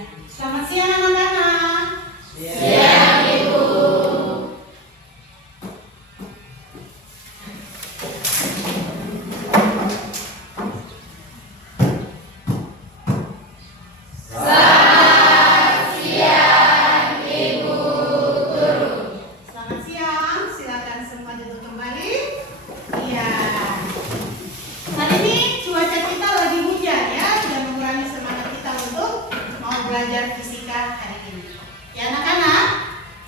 Ya. Selamat siang anak-anak. Siang, Ibu. Selamat siang, Ibu Guru. Selamat siang, silakan semua duduk kembali. Iya. Hari ini cuaca kita lagi hujan ya, dan mengurangi semangat kita untuk mau belajar fisika hari ini. Ya anak-anak,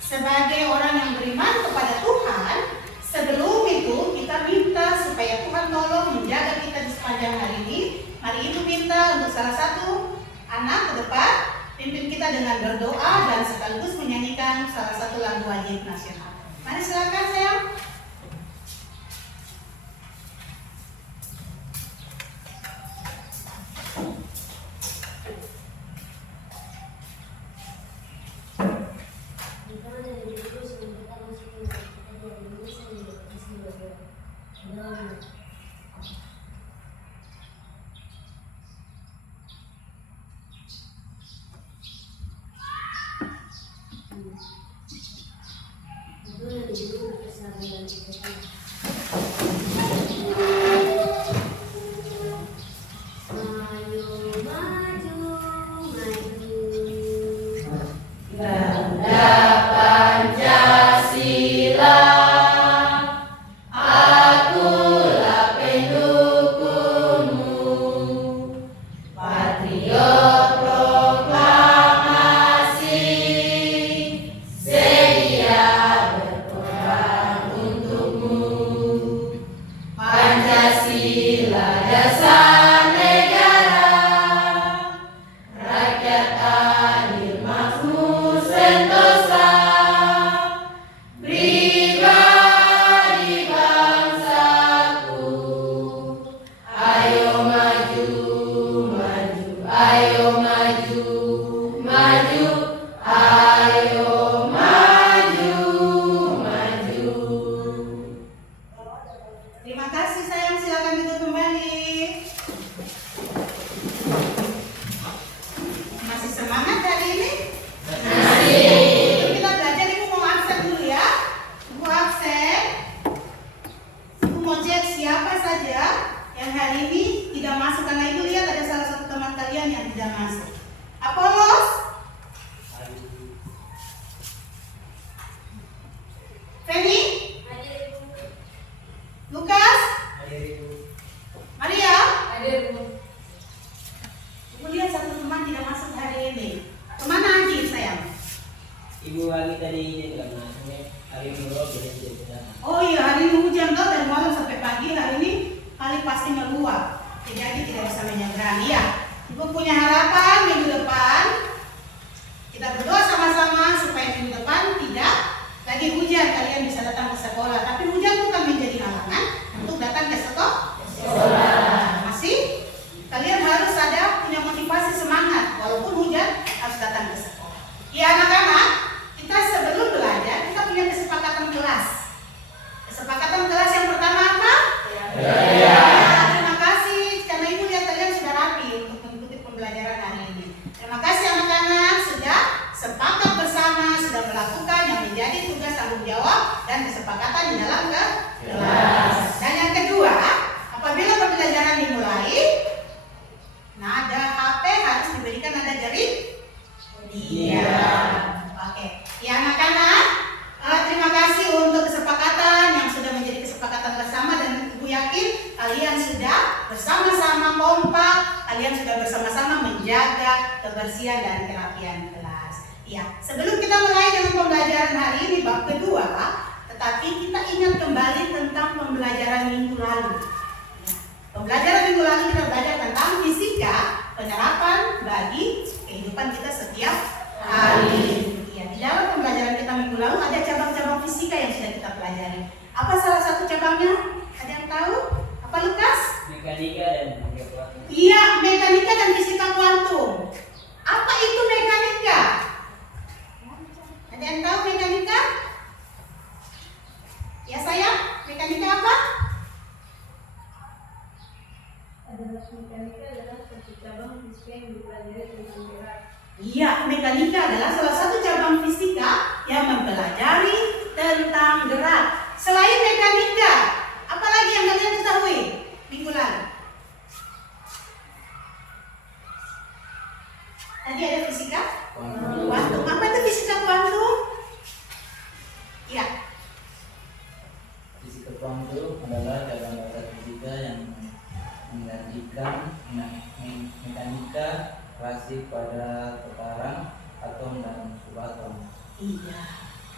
sebagai orang yang beriman kepada Tuhan, sebelum itu kita minta supaya Tuhan tolong menjaga kita di sepanjang hari ini. Mari Ibu minta untuk salah satu anak ke depan, pimpin kita dengan berdoa dan sekaligus menyanyikan salah satu lagu wajib nasional. Mari silakan sayang. Terima kasih sayang, silakan duduk kembali. Masih semangat hari ini? Masih. Yuk kita belajar, Ibu mau absen dulu ya. Ibu absen. Ibu mau cek siapa saja yang hari ini tidak masuk, karena Ibu lihat ada salah satu teman kalian yang tidak masuk. Apolos, Feni, Lukas, Maria. Ibu lihat satu teman tidak masuk hari ini. Kemana Agi sayang? Ibu lagi tadi ini nggak masuknya hari Minggu jadi tidak. Oh iya, hari ini hujan kok dari malam sampai pagi. Hari ini kali pasti meluap, jadi tidak bisa menyeberang. Iya, Ibu punya harapan minggu depan kita berdoa sama-sama supaya minggu depan tidak lagi hujan, kalian bisa datang ke sekolah. Tapi hujan bukan menjadi halangan untuk datang ke sekolah. Masih kalian harus ada punya motivasi semangat, walaupun hujan harus datang ke sekolah. Ya anak-anak, kita sebelum belajar kita punya kesepakatan kelas. Kesepakatan kelas yang pertama apa? Ya, terima kasih karena Ibu lihat kalian sudah rapi untuk mengikuti pembelajaran hari ini. Terima kasih anak-anak sudah sepakat bersama, sudah melakukan yang menjadi tugas tanggung jawab dan kesepakatan di dalam kelas. Dan yang kedua, apabila pembelajaran dimulai, nada HP harus diberikan nada jari. Iya. Oke. Ya anak-anak, terima kasih untuk kesepakatan yang sudah menjadi kesepakatan bersama, dan Ibu yakin kalian sudah bersama-sama kompak, kalian sudah bersama-sama menjaga kebersihan dan kerapian kelas. Ya, sebelum kita mulai dengan pembelajaran hari ini bab kedua, tetapi kita ingat kembali tentang pembelajaran minggu lalu. Ya, pembelajaran minggu lalu kita belajar tentang fisika, penerapan bagi kehidupan kita setiap hari. Ya, di dalam pembelajaran kita minggu lalu ada cabang-cabang fisika yang sudah kita pelajari. Apa salah satu cabangnya? Ada yang tahu? Apa Lukas? Mekanika dan fisika kuantum. Iya, mekanika dan fisika kuantum. Apa itu mekanika? Ada yang tahu mekanika? Ya sayang, mekanika apa? Mekanika adalah satu cabang fisika yang dipelajari tentang gerak. Iya, mekanika adalah salah satu cabang fisika yang mempelajari tentang gerak. Selain mekanika, apa lagi yang kalian ketahui minggu lalu? Tadi ada fisika kuantum. Apa itu fisika kuantum? Ya. Fisika kuantum adalah cabang dasar fisika yang menggantikan mekanika klasik pada tataran atom dan subatom. Iya.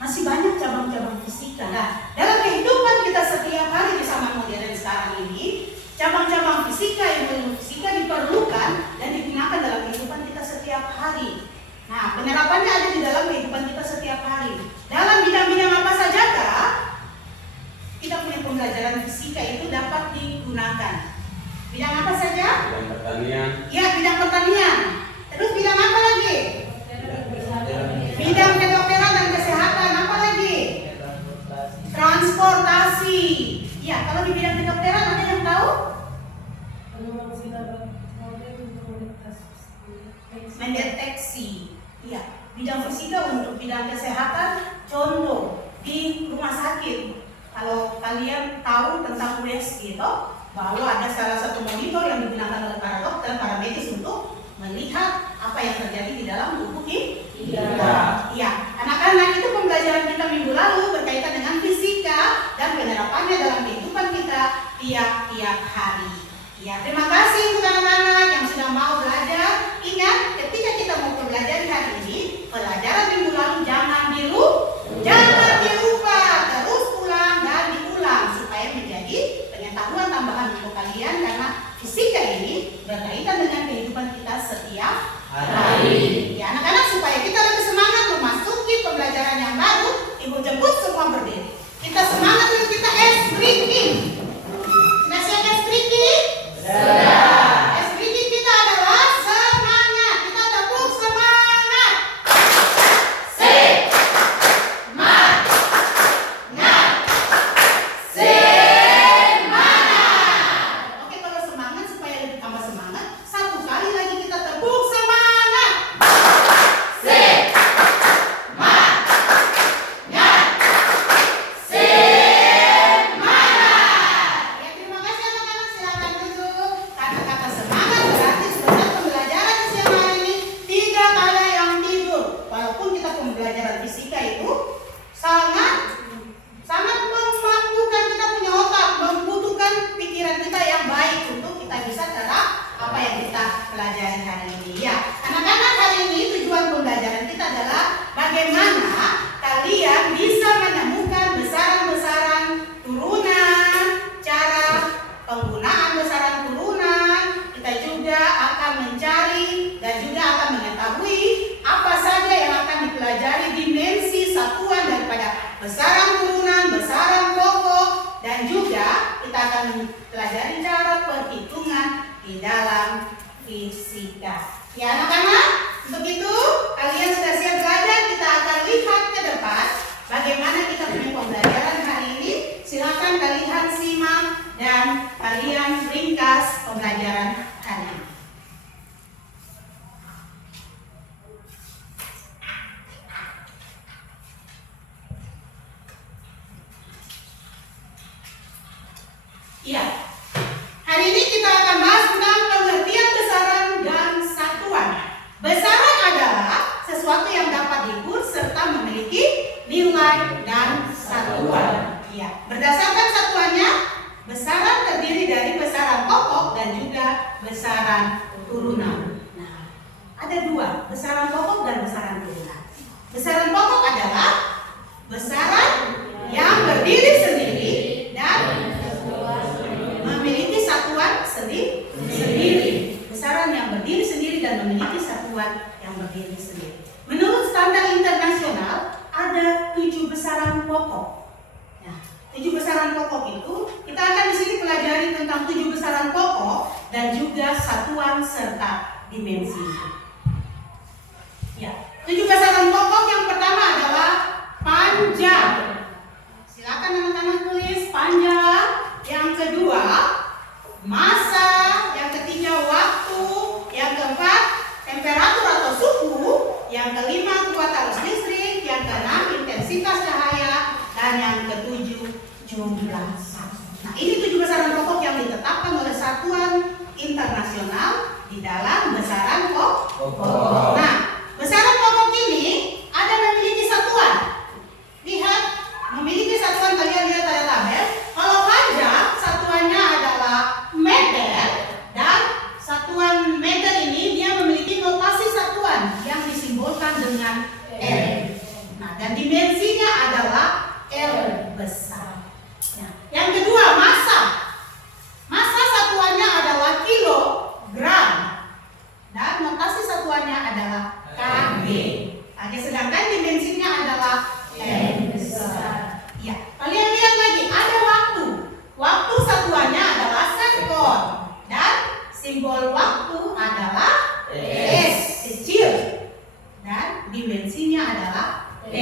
Masih banyak cabang-cabang fisika. Nah, dalam kehidupan kita setiap hari di zaman modern sekarang ini, cabang-cabang fisika, ilmu fisika diperlukan dan digunakan dalam kehidupan kita setiap hari. Nah, penerapannya ada di dalam kehidupan kita setiap hari. Dalam bidang-bidang apa saja kah? Kita punya pembelajaran fisika itu dapat digunakan. Bidang apa saja? Bidang pertanian. Ya, bidang pertanian. Terus bidang apa lagi? Bidang kedokteran dan kesehatan. Apa lagi? Transportasi. Ya, kalau di bidang kedokteran ada yang tahu? Mendeteksi. Iya, bidang fisika untuk bidang kesehatan. Contoh di rumah sakit. Kalau kalian tahu tentang USG itu, bahwa ada salah satu monitor yang digunakan oleh para dokter, para medis untuk melihat apa yang terjadi di dalam tubuh kita. Iya, anak-anak itu pembelajaran kita minggu lalu berkaitan dengan fisika dan penerapannya dalam kehidupan kita tiap-tiap hari. Ya, terima kasih untuk anak-anak yang sudah mau belajar. Ingat, ketika kita mau belajar hari ini, pelajaran minggu lalu jangan dilupa, terus ulang dan diulang supaya menjadi pengetahuan tambahan untuk kalian, karena fisika ini berkaitan dengan kehidupan kita setiap hari. Ya, anak-anak, supaya kita lebih semangat memasuki pembelajaran yang baru, ibu jemput semua berdiri. Kita semangat dan kita es-breaking. Sudah siap es-breaking? Sudah. Es-breaking kita adalah semangat. Kita tepuk semangat. Oke, kalau semangat supaya lebih tambah semangat, satu kali lagi kita tepuk semangat. Ya, terima kasih anak-anak, silakan duduk. Kata-kata semangat berarti sebenarnya pembelajaran siang hari ini tidak ada yang tidur. Walaupun kita pembelajaran fisika itu sangat memampukan kita punya otak, membutuhkan pikiran kita yang baik untuk kita bisa terap apa yang kita pelajari hari ini. Ya, anak-anak, hari ini tujuan pembelajaran kita adalah bagaimana kalian bisa menemukan besaran-besaran turunan, cara penggunaan besaran turunan. Kita juga akan mencari dan juga akan mengetahui apa saja yang akan dipelajari dimensi satuan daripada besaran turunan, besaran pokok, dan juga kita akan mempelajari cara perhitungan di dalam fisika. Ya, anak-anak, untuk itu kalian sudah siap belajar. Kita akan lihat ke depan bagaimana kita punya pembelajaran hari ini. Silakan kalian simak dan kalian ringkas pembelajaran hari ini. Iya, hari ini kita akan bahas tentang pengertian besaran dan satuan. Besaran adalah sesuatu yang dapat diukur serta memiliki nilai dan satuan. Iya, berdasarkan satuannya, besaran terdiri dari besaran pokok dan juga besaran turunan. Nah, ada dua, besaran pokok dan besaran turunan. Besaran pokok adalah besaran yang berdiri sendiri dan memiliki satuan sendiri. Besaran yang berdiri sendiri dan memiliki satuan yang berdiri sendiri. Menurut standar internasional ada 7 besaran pokok. Nah, 7 besaran pokok itu kita akan di sini pelajari tentang 7 besaran pokok dan juga satuan serta dimensi. Ya, 7 besaran pokok yang pertama adalah panjang. Silakan anak-anak tulis panjang. Yang kedua, massa. Yang ketiga, waktu. Yang keempat, temperatur atau suhu. dengan L. Nah, dan dimensinya adalah L besar. Nah, yang kedua, massa. Massa satuannya adalah kilogram dan notasi satuannya adalah kg. Oke, sedangkan dimensinya adalah L besar. Ya, kalian lihat lagi ada waktu. Waktu satuannya adalah sekon dan simbol waktu adalah S kecil dan dimensinya adalah T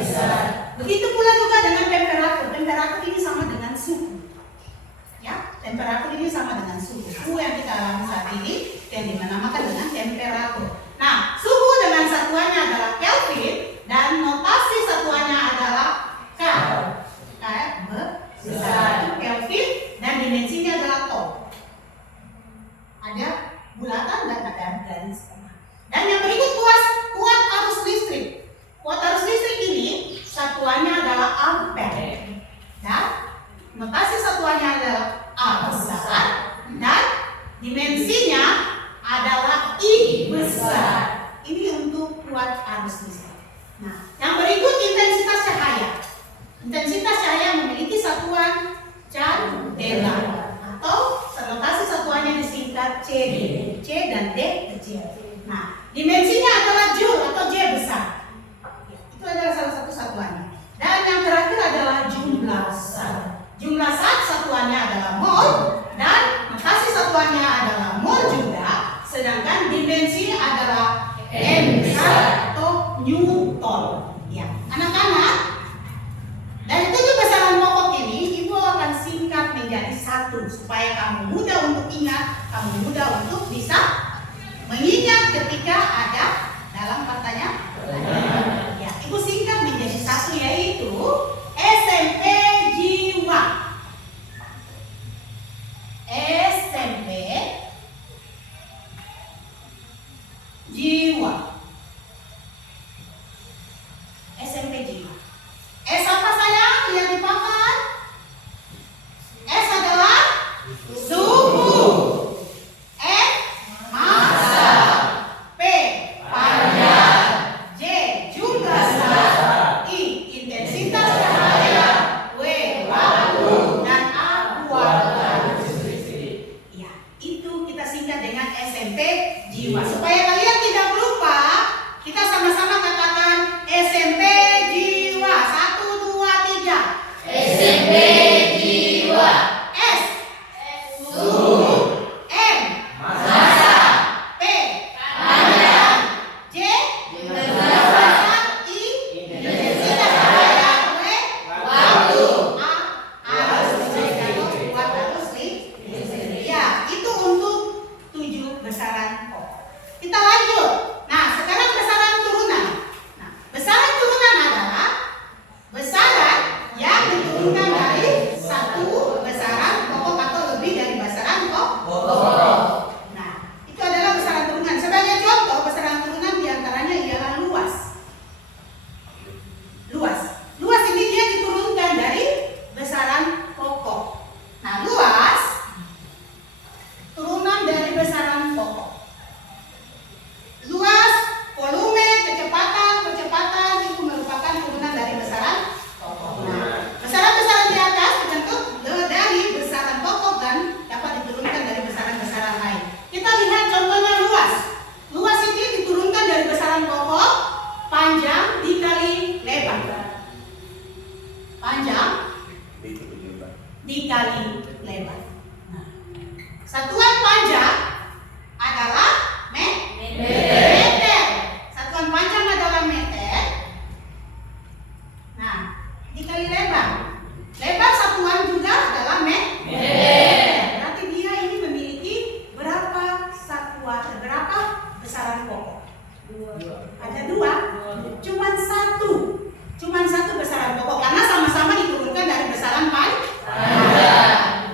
besar. Begitu pula juga dengan temperatur. Temperatur ini sama dengan suhu. Ya, temperatur ini sama dengan suhu. Suhu yang kita alami saat ini yang dinamakan dengan temperatur. Nah, suhu dengan satuannya adalah Kelvin dan notasi satuannya adalah K. K besar Kelvin dan dimensinya adalah Tom. Ada bulatan dan ada garis tengah. Dan yang berikut kuat arus listrik. Kuat arus listrik ini satuannya adalah ampere dan notasi satuannya adalah A besar dan dimensinya adalah I besar. Ini untuk kuat arus listrik. Nah, yang berikut intensitas cahaya. Intensitas cahaya memiliki satuan candela atau notasi satuannya disingkat CD. C dan D kecil. Nah, dimensinya adalah joule atau J besar. Itu adalah salah satu satuannya. Dan yang terakhir adalah jumlah zat. Jumlah zat satuannya adalah mol dan notasi satuannya adalah mol juga. Sedangkan dimensi adalah M besar atau Newton. Ya, anak-anak, dari 7 besaran pokok ini ibu akan singkat menjadi satu supaya kamu mudah untuk ingat, kamu mudah untuk bisa mengingat ketika ada dalam pertanyaan. Ya, ibu singkat menjadi satu yaitu SMP jiwa. SMP jiwa. SMP jiwa. S apa sayang? Lihat di papan. S adalah suhu. M massa. P panjang. J jumlah zat. I intensitas cahaya. W waktu. Dan A kuat arus listrik. Ya, itu kita singkat dengan SMP jiwa. Supaya kalian tidak lupa, kita sama-sama katakan SMP jiwa. 1, 2, 3. SMP jiwa. S suhu. M Massa. P Panjang. J Jumlah zat. I intensitas cahaya. W waktu. A arus listrik atau kuat arus listrik. Ya, itu untuk 7 besaran pokok. Kita lanjut. Nah, sekarang besaran turunan. Nah, besaran turunan adalah besaran yang diturunkan dari satu besaran pokok atau lebih dari besaran pokok. Nah, itu adalah besaran turunan. Sebagai contoh, besaran turunan diantaranya ialah luas. Luas ini dia diturunkan dari besaran pokok. Nah, luas turunan dari besaran pokok. Luas, volume, percepatan itu merupakan turunan dari besaran pokok. Nah, besaran-besaran di atas dibentuk dari besaran pokok dan dapat diturunkan dari besaran-besaran lain. Kita lihat contohnya luas. Luas ini diturunkan dari besaran pokok, panjang dikali lebar. Panjang dikali lebar. Nah, satuan panjang adalah meter. Satuan panjang adalah meter. Nah, dikali lebar. Lebar satuan juga adalah meter. Berarti dia ini memiliki berapa satuan, berapa besaran pokok? Ada 2. Cuman satu besaran pokok karena sama-sama diturunkan dari besaran panjang.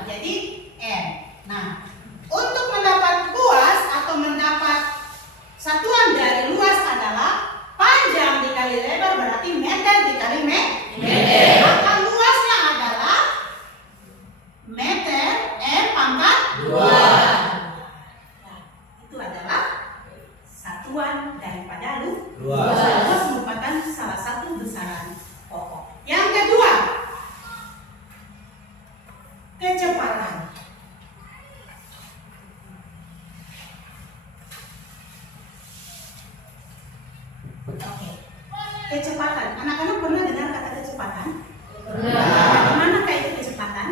Jadi M. Nah, untuk mendapat luas atau mendapat satuan dari luas adalah panjang dikali lebar berarti meter dikali meter. Maka luasnya adalah meter M pangkat 2. Nah, itu adalah satuan dari daripada Luas. Luas merupakan salah satu besaran pokok. Yang kedua, kecepatan. Oke. Kecepatan. Anak-anak pernah dengar kata kecepatan? Bagaimana itu kecepatan?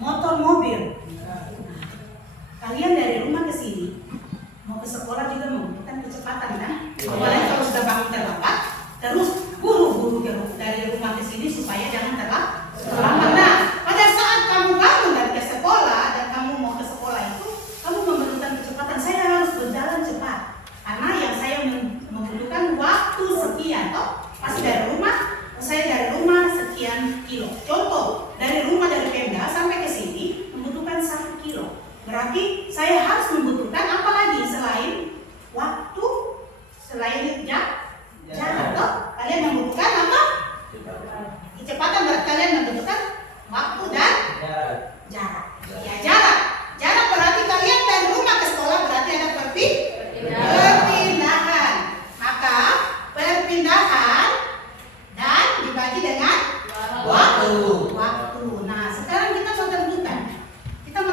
Motor mobil. Kalian dari rumah ke sini mau ke sekolah juga membutuhkan kecepatan kan? Apalagi kalau sudah bangun terlambat, terus buru-buru dari rumah ke sini supaya jangan terlambat. Nah, pada saat kamu bangun dari ke sekolah dan kamu mau ke sekolah itu, kamu memerlukan kecepatan. Saya harus berjalan cepat karena yang saya membutuhkan waktu sekian. Toh, pasti dari rumah, saya dari rumah sekian kilo. Contoh, dari rumah dari Pemda sampai ke sini membutuhkan 1 kilo. Berarti saya harus membutuhkan apa lagi selain waktu, selain jarak. Toh, kalian membutuhkan apa? Kecepatan. Berarti kalian membutuhkan waktu dan jarak. Ya, jarak. Jarak berarti kalian dari rumah ke sekolah berarti ada perpindahan. Maka perpindahan dan dibagi dengan waktu. Nah, sekarang kita mau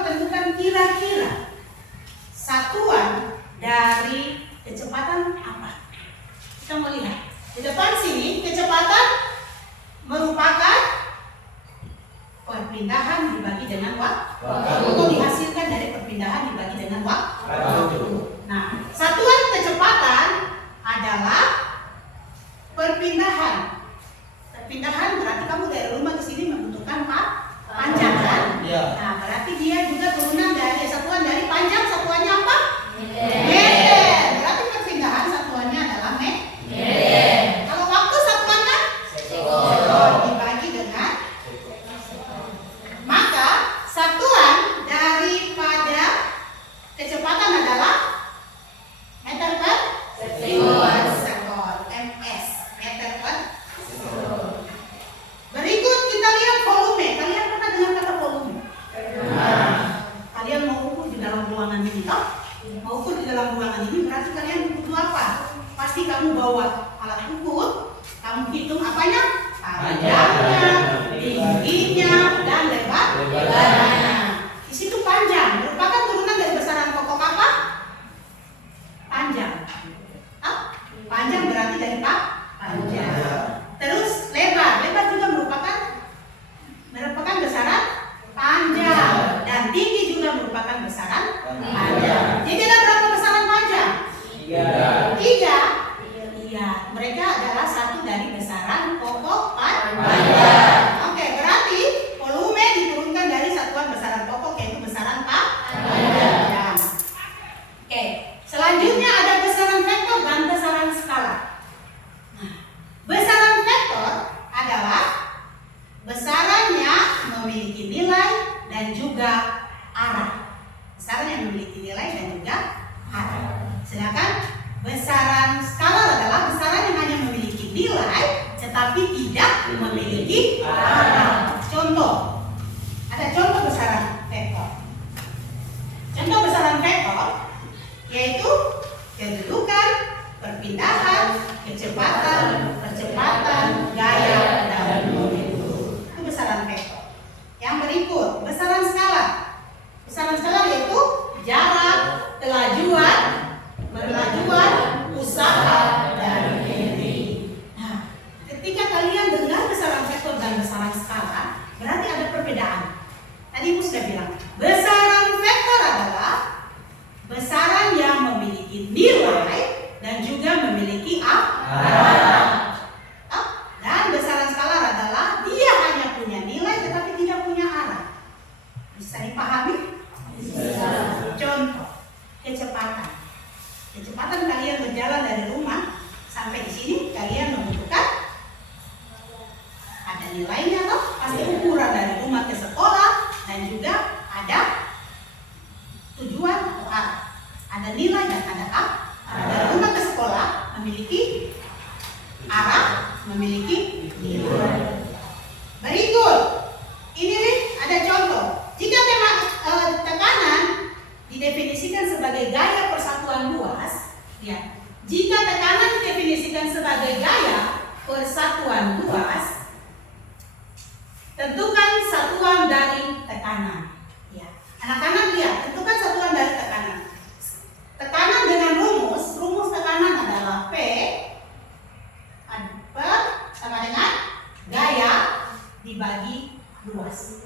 tentukan kira-kira satuan dari kecepatan apa. Kita mau lihat di depan sini, kecepatan merupakan perpindahan dibagi dengan waktu. Atau dihasilkan dari perpindahan dibagi dengan waktu. Nah, satuan kecepatan adalah perpindahan. Perpindahan berarti kamu dari rumah ke sini membutuhkan panjang kan? Nah, berarti dia juga turunan dari satuan dari panjang, satuannya apa? Meter. Berarti perpindahan satuannya adalah meter. Kalau waktu satuannya dibagi dengan, maka satuan daripada kecepatan adalah meter per sekon, ms, meter per sekon. Berikut kita lihat volume. Kalian pernah dengar kata volume? Kalian mau ukur di dalam ruangan ini, toh? Mau ukur di dalam ruangan ini berarti kalian butuh apa? Pasti kamu bawa alat ukur, kamu hitung apanya? Panjangnya, tingginya, dan lebarnya. Di situ panjang merupakan turunan dari besaran pokok apa? Panjang. Panjang berarti dari panjang. Terus lebar juga merupakan besaran panjang, dan tinggi juga merupakan besaran panjang. Jadi ada berapa besaran panjang? 3. Iya, mereka adalah satu dari besaran pokok panjang. Oke, berarti volume diturunkan dari satuan besaran pokok yaitu besaran panjang. Oke, selanjutnya ada besaran vektor dan besaran skala. Nah, besaran vektor adalah besaran yang memiliki nilai dan juga arah. Besaran yang memiliki nilai dan juga arah. Sedangkan besaran skala adalah besaran yang hanya memiliki nilai tetapi tidak memiliki arah. Contoh, ada contoh besaran vektor. Contoh besaran vektor yaitu kedudukan, perpindahan, kecepatan, percepatan, gaya, dan momentum. Itu besaran vektor. Yang berikut, besaran skala. Besaran skala yaitu jarak, kelajuan, berlajuan, usaha, dan energi. Nah, ketika kalian dengar besaran vektor dan besaran skala, berarti ada perbedaan. Tadi Ibu sudah bilang, besaran vektor adalah besaran yang memiliki nilai dan juga memiliki arah. Dan besaran skalar adalah dia hanya punya nilai tetapi tidak punya arah. Bisa dipahami? Bisa. Contoh, kecepatan. Kecepatan kalian berjalan dari rumah sampai di sini, kalian membutuhkan ada nilainya toh, pasti ukuran dari rumah ke sekolah dan juga ada tujuan atau arah. Ada nilai dan ada arah. Dari rumah ke sekolah memiliki arah, memiliki nilai. Berikut, ini nih ada contoh. Jika tekanan didefinisikan sebagai gaya persatuan luas, Ya. Jika tekanan didefinisikan sebagai gaya persatuan luas, tentukan satuan dari tekanan. Ya. Anak-anak lihat, tentukan satuan dari tekanan. Tekanan dengan rumus tekanan adalah P sama dengan gaya dibagi luas.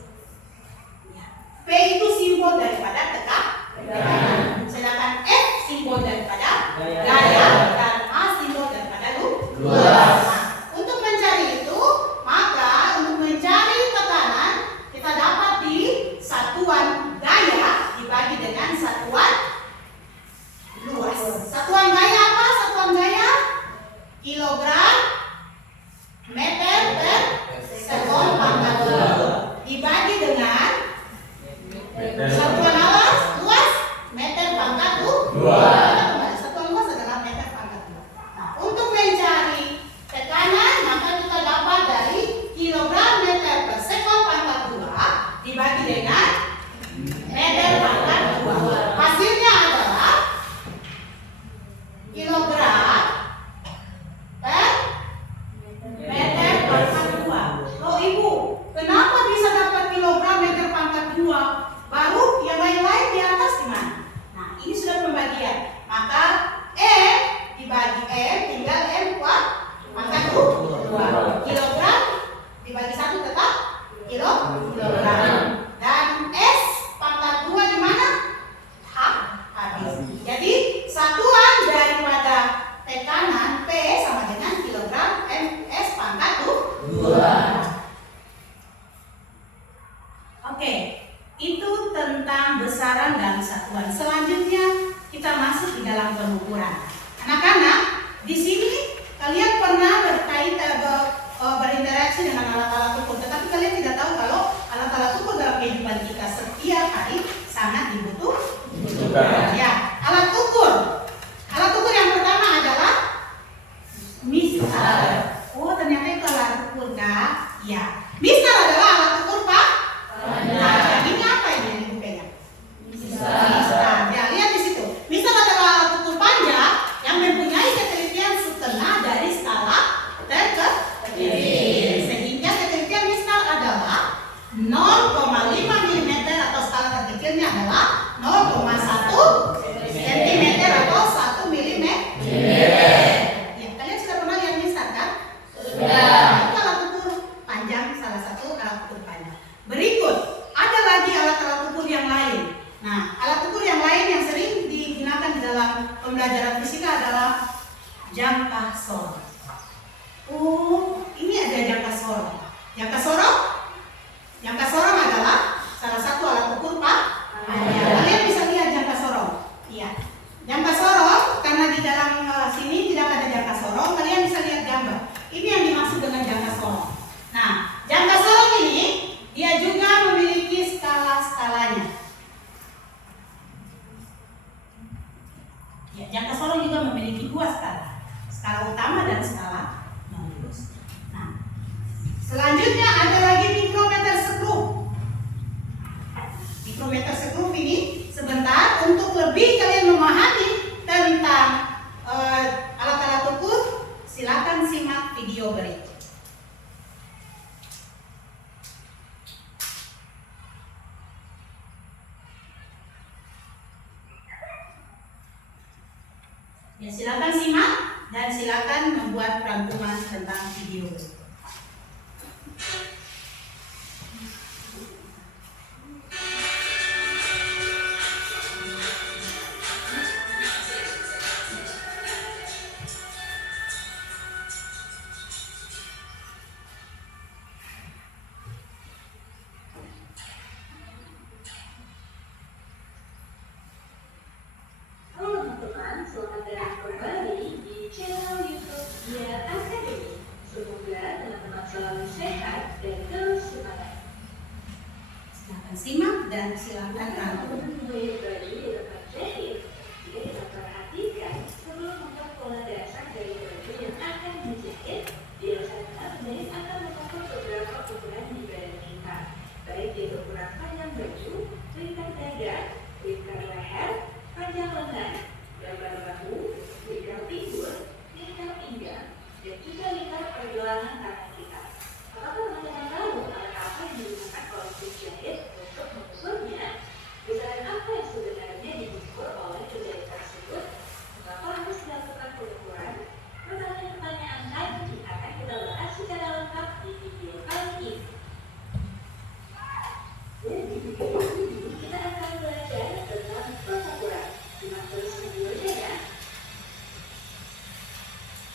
Ya. P itu simbol daripada tekanan, sedangkan F simbol daripada gaya dan A simbol daripada luas. Nah, untuk mencari itu, maka untuk mencari tekanan kita dapat di satuan gaya dibagi dengan satuan luas. Satuan gaya apa? Satuan gaya kilogram meter per sekon pangkat 2 dibagi dengan satuan luas meter pangkat 2. Satuan luas adalah meter pangkat 2. Nah, untuk mencari tekanan maka kita dapat dari kilogram meter per sekon pangkat 2 dibagi dengan meter pangkat 2. Hasilnya adalah kilogram per meter pangkat 2. Oh Ibu, kenapa bisa dapat kilogram meter pangkat 2? Baru yang lain-lain di atas gimana? Nah, ini sudah pembagian. Maka M dibagi M tinggal M kuat pangkat 2. Kilogram dibagi 1 tetap kilogram. Dan S pangkat 2 di mana? Habis. Jadi satuan daripada tekanan P sama dengan kilogram MS pangkat 2. Oke, itu tentang besaran dan satuan. Selanjutnya kita masuk di dalam pengukuran. Anak-anak, di sini kalian pernah berinteraksi dengan alat-alat ukur, tetapi kalian tidak tahu kalau alat-alat ukur dalam kehidupan kita setiap hari sangat dibutuhkan. Ya, alat ukur. Alat ukur yang pertama adalah misal. Oh, ternyata itu alat ukur, Kak. Ya, misal adalah alat ukur, Pak. Nah, ini apa ini yang dibukanya? Misal. Ya, lihat di situ. Misal adalah alat ukur panjang yang mempunyai ketelitian setengah dari skala terkecil. Sehingga ketelitian misal adalah 0,5 mm atau skala terkecilnya adalah 0,1 cm atau 1 mm. Ya, kalian sudah pernah lihat misal kan? Sudah. Itu alat ukur panjang, salah satu alat ukur panjang. Berikut, ada lagi alat-alat ukur yang lain. Nah, alat ukur yang lain yang sering digunakan di dalam pembelajaran fisika adalah jangka sorong. Oh, ini ada jangka sorong. Jangka sorong? Jangka sorong adalah salah satu alat ukur Pak. Kalian bisa lihat jangka sorong. Iya. Jangka sorong, karena di dalam sini tidak ada jangka sorong, kalian bisa lihat gambar. Ini yang dimaksud dengan jangka sorong. Nah, jangka sorong ini dia juga memiliki skala-skalanya. Ya, jangka sorong juga memiliki 2 skala. Skala utama dan skala non-lurus. Nah, selanjutnya ada lagi mikrometer skrup. Mikrometer skrup ini sebentar untuk lebih kalian memahami tentang alat-alat ukur, silakan simak video berikut. Ya, silakan simak dan silakan membuat rangkuman tentang video berikut. Selamat datang kembali di channel YouTube Dia Academy. Semoga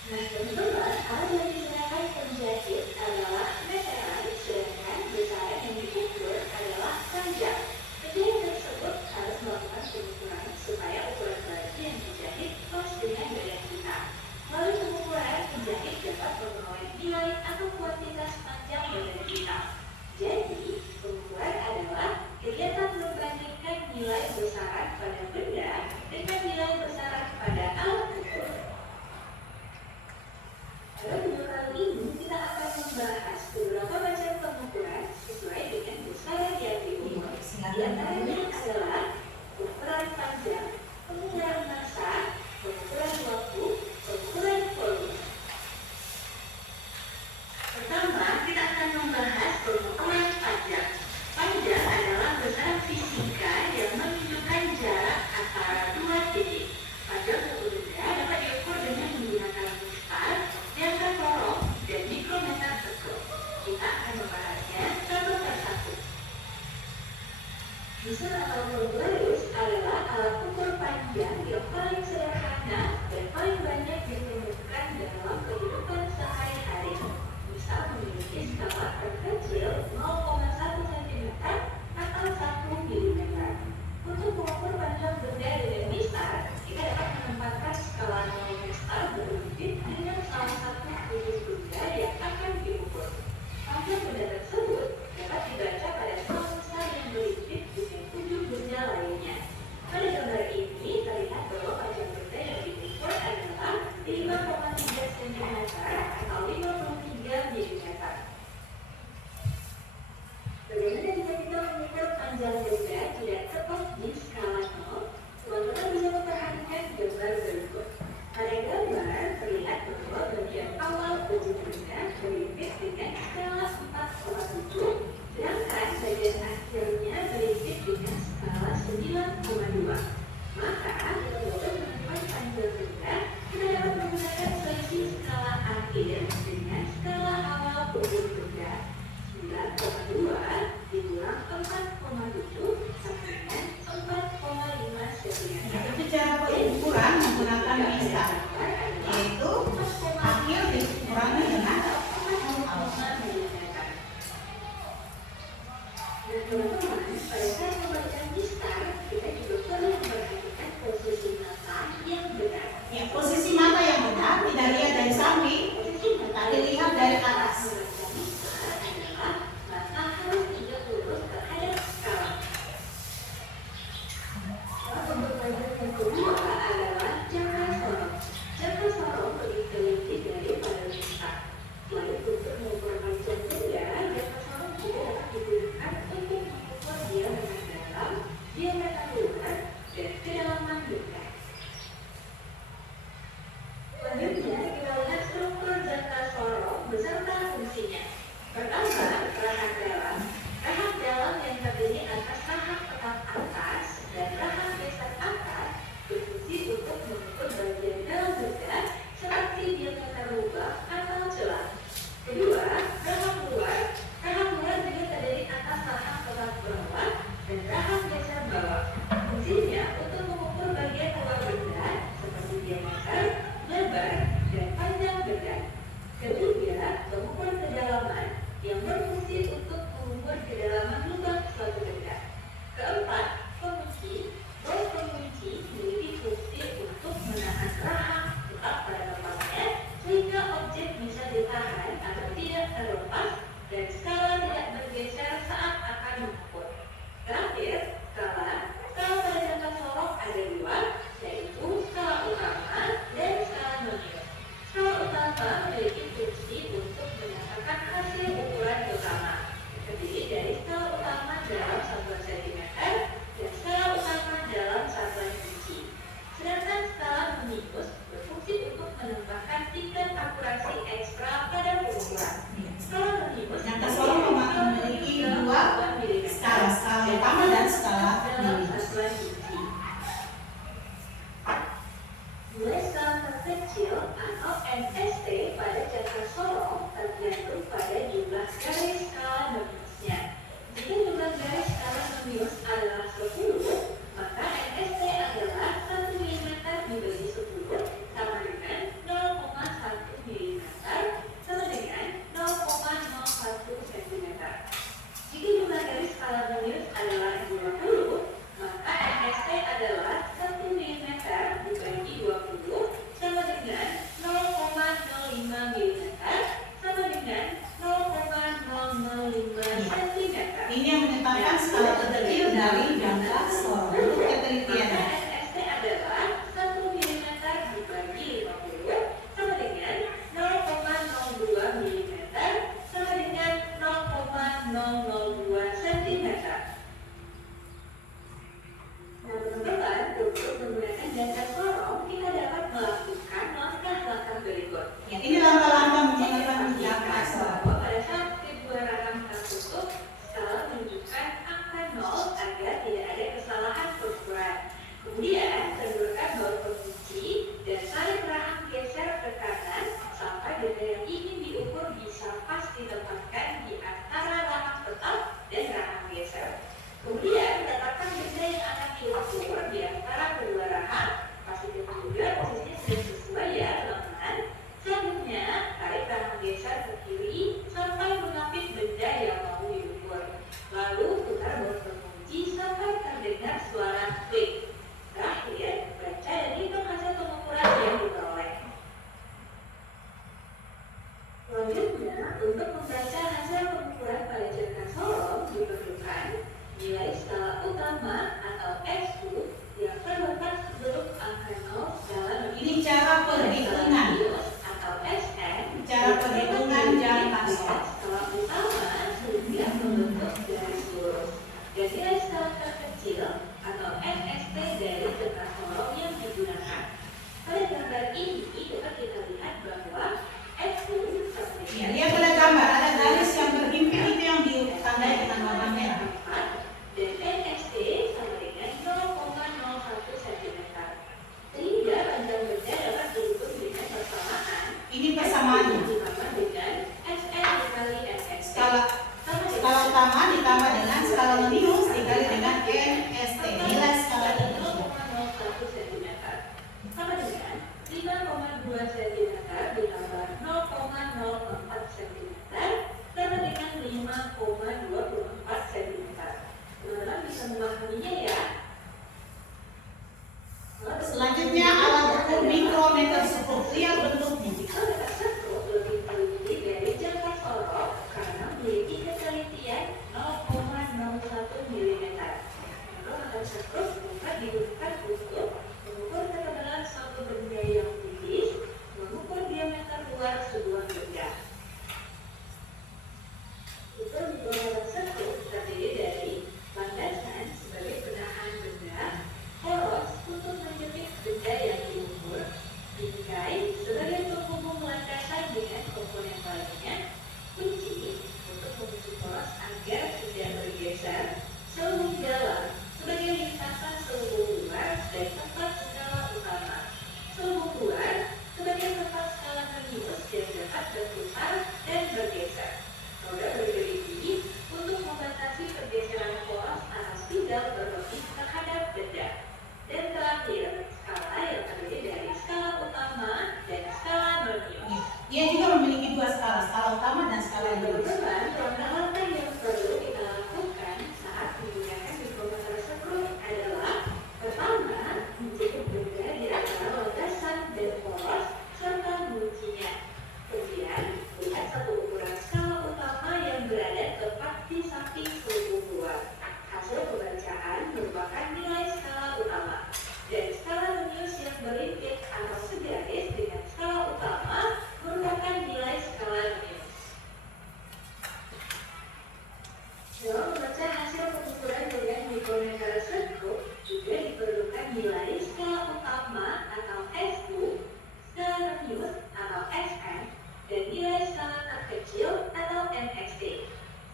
Nah, teman-teman, alat yang digunakan penjahit adalah meteran, sedangkan besaran yang diukur adalah panjang. Penjahit tersebut harus melakukan pengukuran supaya ukuran baju yang dijahit pas dengan badan kita. Melalui pengukuran, penjahit dapat mengetahui nilai atau kuantitas panjang badan kita. Jadi, pengukuran adalah kegiatan membandingkan nilai besaran pada benda dengan nilai besaran pada alat ukur. Pada video kali ini, kita akan membahas beberapa macam pengukuran sesuai dengan besaran yang diukur. Di antaranya adalah pengukuran panjang, pengukuran massa, pengukuran waktu, pengukuran volume. Pertama, kita akan membahas pengukuran panjang. Panjang adalah besaran fisika yang menunjukkan jarak antara dua titik. Panjang suatu benda dapat diukur dengan menggunakan mistar, diameter lorong, dan mikrometer sekop. Kita akan membahasnya satu persatu. Mistar atau multilaris adalah alat ukur panjang yang paling sederhana dan paling banyak ditemukan dalam kehidupan sehari-hari. Misal memiliki skala terkecil 0,1 cm atau 1 mm. Untuk mengukur panjang benda dengan mistar, kita dapat menempatkan skala 0 mistar berunit dengan salah satu khusus benda yang akan diukur. Panjang benda tersebut dapat dibaca pada skala mistar yang berunit dengan ujung benda lainnya. Pada gambar ini terlihat bahwa panjang benda yang diukur adalah 5,3 cm atau 53 mm. Bagaimana jika kita mengukur panjang benda tidak tepat di skala 0? Teman-teman bisa memperhatikan gambar berikut. Pada gambar terlihat bahwa bagian awal ujung benda berlimpit dengan skala 4,7, sedangkan bagian akhirnya berlimpit dengan skala 9,2. Maka, untuk menentukan panjang benda, kita dapat menggunakan selisih skala akhir dengan skala awal ujung benda. 9,2 dikurang 4,7 sama dengan 4,5 cm. Itu cara pengukuran menggunakan mistar, yaitu akhir dikurangi dengan teman-teman, pada saat membaca mistar, kita juga perlu memperhatikan posisi mata yang benar. ya, posisi mata yang benar tidak lihat dari samping, tapi lihat dari atas. Membaca mistar adalah mata harus tegak lurus terhadap skala. Untuk pelajaran yang kedua adalah jangka sorong. Jangka sorong lebih teliti daripada mistar. Selain untuk mengukur panjang benda, jangka sorong juga dapat digunakan untuk mengukur diameter dalam, diameter luar, dan kedalaman benda. Selanjutnya, kita lihat struktur jangka sorong beserta fungsinya. Pertama, rahang dalam. Rahang dalam yang terdiri atas rahang tetap atas dan rahang geser atas berfungsi untuk mengukur bagian dalam benda seperti diameter lubang atau celah. Kedua, rahang luar. Rahang luar juga terdiri atas rahang tetap bawah dan rahang geser bawah. Fungsinya untuk mengukur bagian luar benda seperti diameter, lebar, dan panjang benda. Ketiga, pengukur kedalaman yang berfungsi 0,2 cm ditambah 0,04 cm sama dengan 5,24 cm. Teman-teman bisa memahaminya ya. Selanjutnya alat ukur mikrometer skop. Lihat bentuknya. Mikrometer skop lebih teliti dari jangka sorot karena memiliki ketelitian 0,01 mm. Mikrometer skop dapat digunakan untuk mengukur ketebalan suatu benda yang tipis, mengukur diameter luar sebuah benda. Ukur mikrometer skop terdiri dari landasan sebagai penahan benda, poros untuk menjepit benda yang diukur, bingkai sebagai penghubung landasan dengan komponen lainnya, kunci untuk mengunci poros agar tidak bergeser, selubung dalam sebagai lintasan selubung luar dan tempat skala utama, selubung luar sebagai tempat skala radius yang dapat berputar dan bergeser, roda bergerigi untuk membatasi pergeseran poros atau spidol berlebih terhadap benda, dan terakhir skala yang terdiri dari skala utama dan skala radius. Ia juga memiliki dua skala, skala utama dan skala radius. Teman-teman, langkah-langkah yang perlu kita lakukan saat menggunakan mikrometer skop adalah: pertama, menjepit benda di antara landasan dan poros serta menguncinya. Kemudian, lihat satu ukuran skala utama yang berada tepat di samping selubung luar. Hasil pembacaan merupakan nilai skala utama, dan skala radius yang berimpit atau segaris dengan skala utama merupakan nilai skala radius. Dalam membaca hasil pengukuran dengan mikrometer skop juga diperlukan nilai skala utama atau SU, skala radius atau SN, dan nilai skala terkecil atau NXT.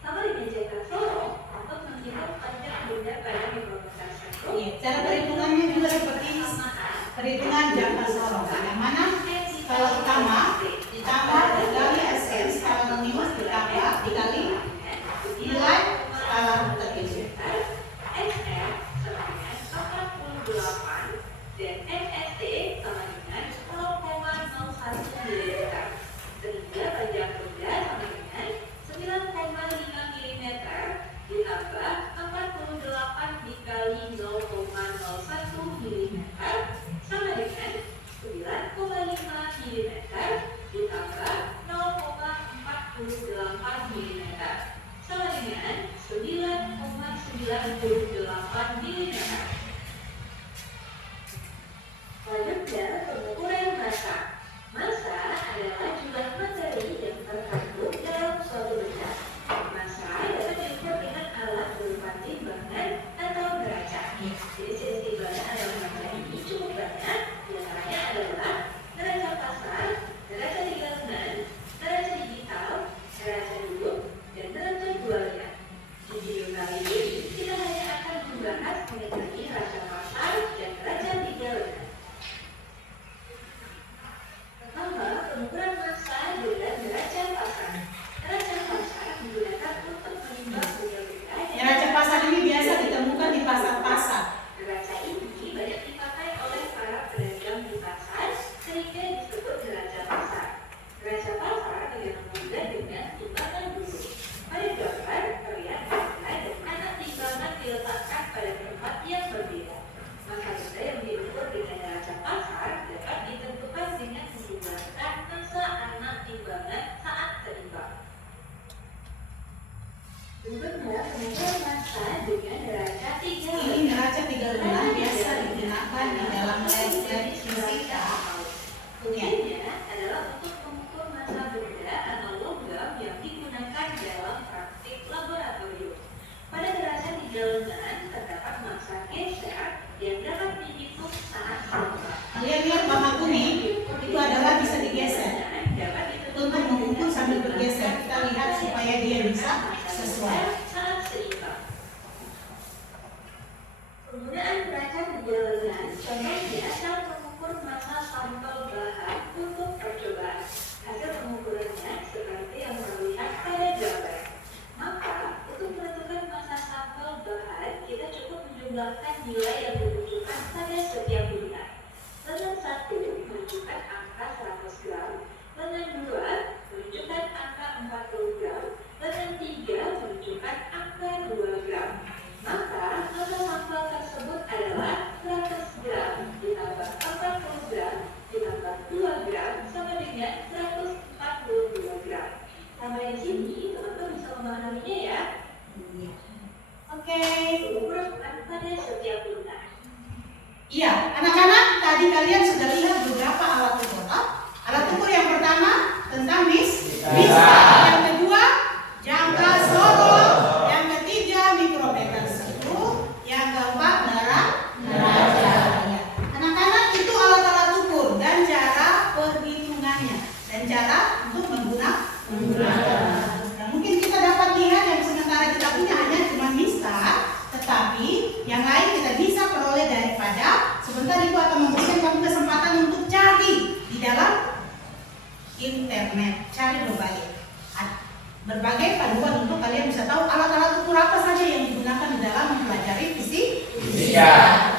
Sama dengan jangka sorong untuk menghitung panjang benda pada mikrometer skop. Iya, cara perhitungannya juga seperti perhitungan jangka sorong. Yang mana skala utama ditambah dikali SN, skala radius ditambah dikali nilai skala terkecil. SN sama dengan 48 dan NST sama dengan 0,01 mm. Sehingga panjang benda sama dengan 9,5 mm ditambah 48 dikali 0,01 mm sama dengan 9,5 mm ditambah 0,48 mm sama dengan 9,98 mm. Selanjutnya, pengukuran massa. Massa adalah jumlah materi yang terkandung dalam suatu benda. Massa dapat diukur dengan alat berupa timbangan atau neraca. Jenis-jenis timbangan atau neraca ini cukup banyak. Di antaranya adalah neraca pasar, neraca tinggalan, neraca digital, neraca duduk, dan neraca jualnya. Di video kali ini kita hanya akan membahas mengenai neraca pasar dan neraca tinggalan. Pertama, pengukuran massa dengan neraca pasar. Neraca pasar digunakan untuk menimbang benda-benda. Neraca pasar ini biasa ditemukan di pasar-pasar. Neraca ini banyak dipakai oleh para pedagang di pasar sehingga disebut neraca pasar. Neraca pasar dikenal juga dengan timbangan duduk. Pada gambar terlihat benda dan anak timbangan diletakkan pada tempat yang berbeda. Maka benda yang diukur dengan neraca pasar dapat ditentukan dengan menjumlahkan massa anak timbangan saat seimbang. Berikutnya, pengukuran massa dengan neraca tinggalan. Ini neraca 3 biasa digunakan di dalam lab fisika. Fungsinya adalah untuk mengukur massa benda atau logam yang digunakan dalam praktik laboratorium. Pada neraca tinggalan terdapat massa geser yang dapat dihitung saat seimbang. Lihat warna kuning itu adalah bisa digeser. Untuk mengukur sambil bergeser, kita lihat supaya dia bisa sesuai. Saat seimbang. Penggunaan neraca tinggalan contohnya saat mengukur massa sampel bahan untuk percobaan. Hasil pengukurannya seperti yang terlihat pada gambar. Maka, untuk menentukan massa sampel bahan, kita cukup menjumlahkan nilai yang dibutuhkan pada setiap bidang. Level 1 menunjukkan angka dengan 142 gram. Sampai di sini teman-teman bisa memahaminya ya. Iya. Oke. Ukuran pada setiap lunar. Iya, anak-anak, tadi kalian sudah lihat beberapa alat ukur. Alat ukur yang pertama tentang mista, yang kedua jangka sodor, yang ketiga mikrometer seluruh, yang keempat derajat. Ya. Anak-anak, itu alat-alat ukur dan cara perhitungannya dan cara untuk menggunakan. Nah, mungkin kita dapat lihat yang sementara kita punya hanya cuma mista, tetapi yang lain kita bisa peroleh daripada sebentar itu akan memberikan kamu kesempatan untuk cari di dalam internet, cari berbagai panduan untuk kalian bisa tahu alat-alat ukur apa saja yang digunakan di dalam mempelajari fisika.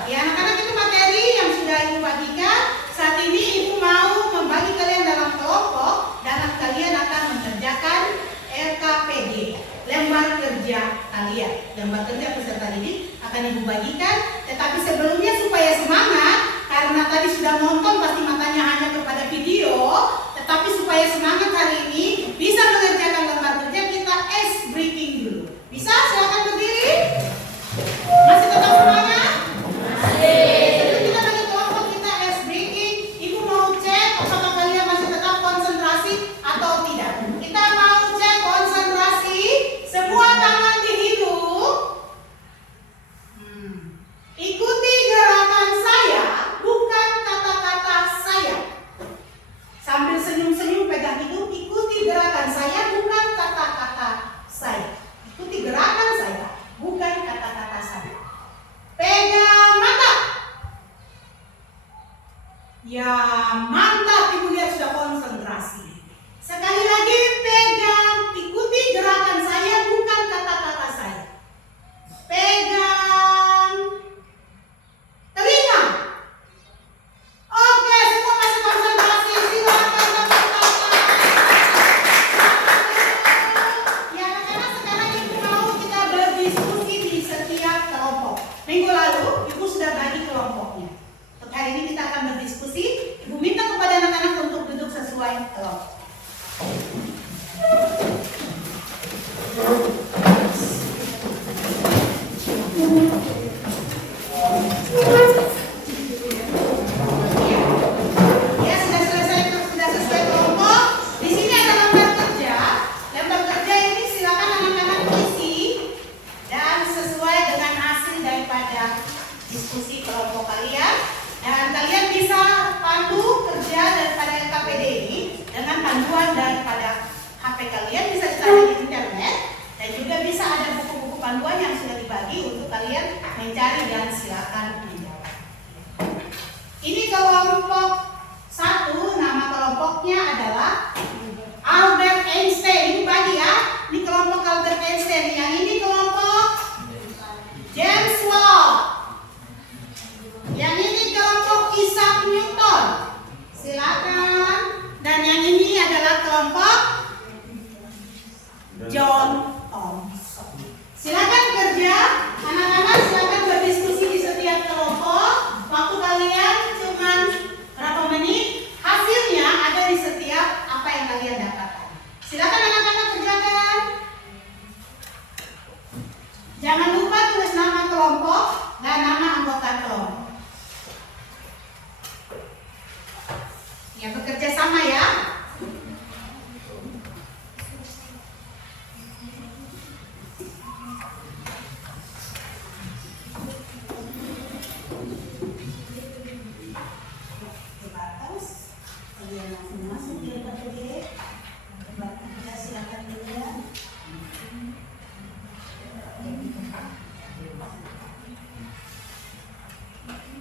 Ya, anak-anak, itu materi yang sudah Ibu bagikan. Saat ini Ibu mau membagi kalian dalam kelompok dan kalian akan mengerjakan LKPD, lembar kerja kalian. Lembar kerja peserta didik akan Ibu bagikan. Tetapi sebelumnya supaya semangat, karena tadi sudah nonton pasti matanya hanya kepada video. Tetapi supaya semangat hari ini bisa mengerjakan lembar kerja, kita ice breaking dulu. Bisa? Silakan berdiri. Masih tetap semangat? Sebelum kita bagi kelompok, kita ice breaking. Ibu mau cek apakah kalian masih tetap konsentrasi atau tidak. Kita mau cek konsentrasi. Semua tangan dihitung. Ikuti gerakan saya, bukan kata-kata saya. Sambil senyum-senyum pegang hidung, ikuti gerakan saya, bukan kata-kata saya. Ikuti gerakan saya, bukan kata-kata saya. Pegang mata. Ya, mantap, Ibu lihat sudah konsentrasi. Sekali lagi pegang, ikuti gerakan saya, bukan kata-kata saya. Pegang telinga. Oke, semua masih konsentrasi. Silakan tepuk tangan. Ya, anak-anak, sekarang Ibu mau kita berdiskusi di setiap kelompok. Minggu lalu Ibu sudah bagi kelompoknya. Untuk hari ini kita akan berdiskusi. Ibu minta kepada anak-anak untuk duduk sesuai kelompok. Ya, sudah selesai, sudah sesuai kelompok. Di sini ada lembar kerja. Lembar kerja ini silakan anak-anak isi dan sesuai dengan hasil daripada diskusi kelompok kalian. Dan kalian bisa pandu kerja daripada LKPD ini dengan panduan daripada HP kalian, bisa dicari di internet, dan juga bisa ada buku-buku panduan yang sudah dibagi untuk kalian mencari dan silakan menjawab. Ini kelompok 1, nama kelompoknya adalah Albert Einstein. Ini bagi ya. Ini kelompok Albert Einstein. Yang ini kelompok James Watt. Yang ini kelompok Isaac Newton. Silakan. Dan yang ini adalah kelompok John Thomson. Silakan kerja, anak-anak, silakan berdiskusi di setiap kelompok. Waktu kalian cuma berapa menit? Hasilnya ada di setiap apa yang kalian dapatkan. Silakan anak-anak kerjakan. Jangan lupa tulis nama kelompok dan nama anggota kelompok. Ya, bekerja sama ya. Kalian langsung masuk di LKPD. Kita silakan dulu ya.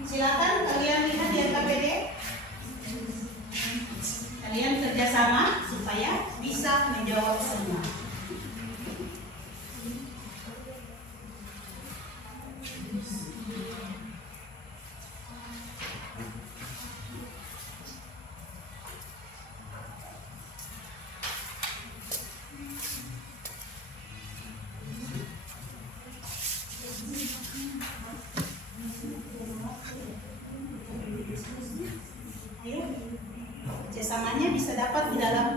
Silakan kalian lihat di LKPD. Kalian kerjasama supaya bisa menjawab semua. Ayo, kerjasama Semuanya bisa dapat di dalam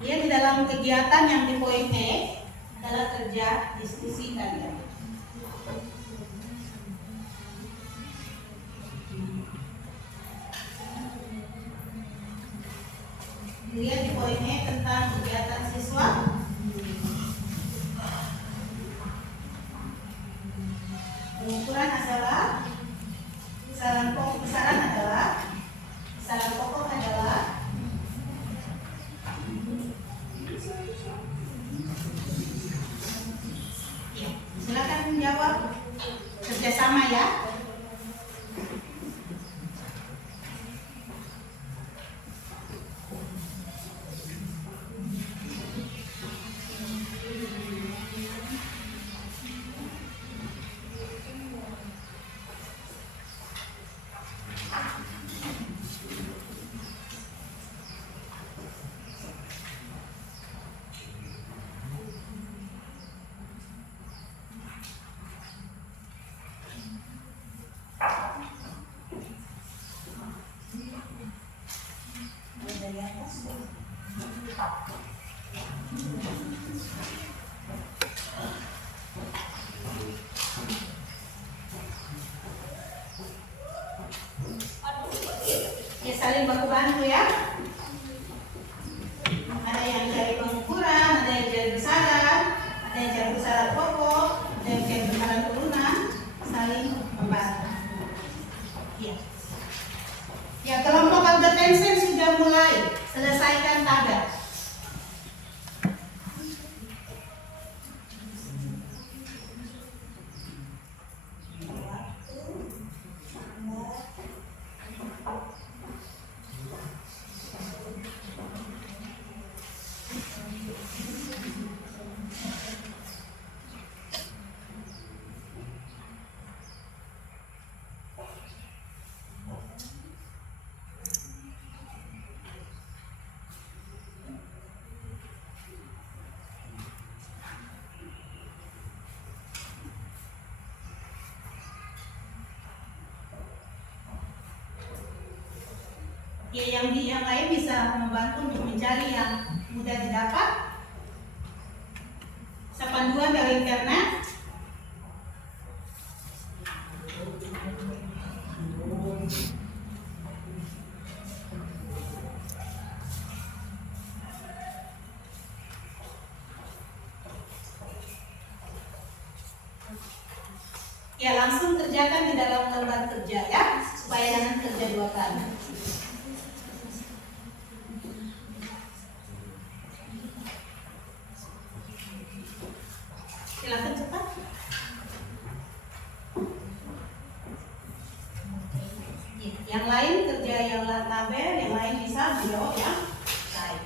di dalam kegiatan yang di poin E adalah kerja diskusi kalian. Lihat di poin E tentang kegiatan siswa. Pengukuran adalah saran pokok adalah ya, silakan menjawab kerjasama ya. Ya, saling baku bantu ya. Ada yang cari pengukuran, ada yang cari besaran, ada yang cari besaran pokok, ada yang cari besaran turunan, saling membantu. Ya. Ya, kelompok Albertensen sudah mulai selesaikan tagar. Ya, yang lain bisa membantu untuk mencari yang mudah didapat. Panduan dari internet. Ya, langsung kerjakan di dalam lembar kerja ya, supaya jangan kerja dua kali. Silakan cepat. Yang lain kerja yang tabel, yang lain bisa video yang lain.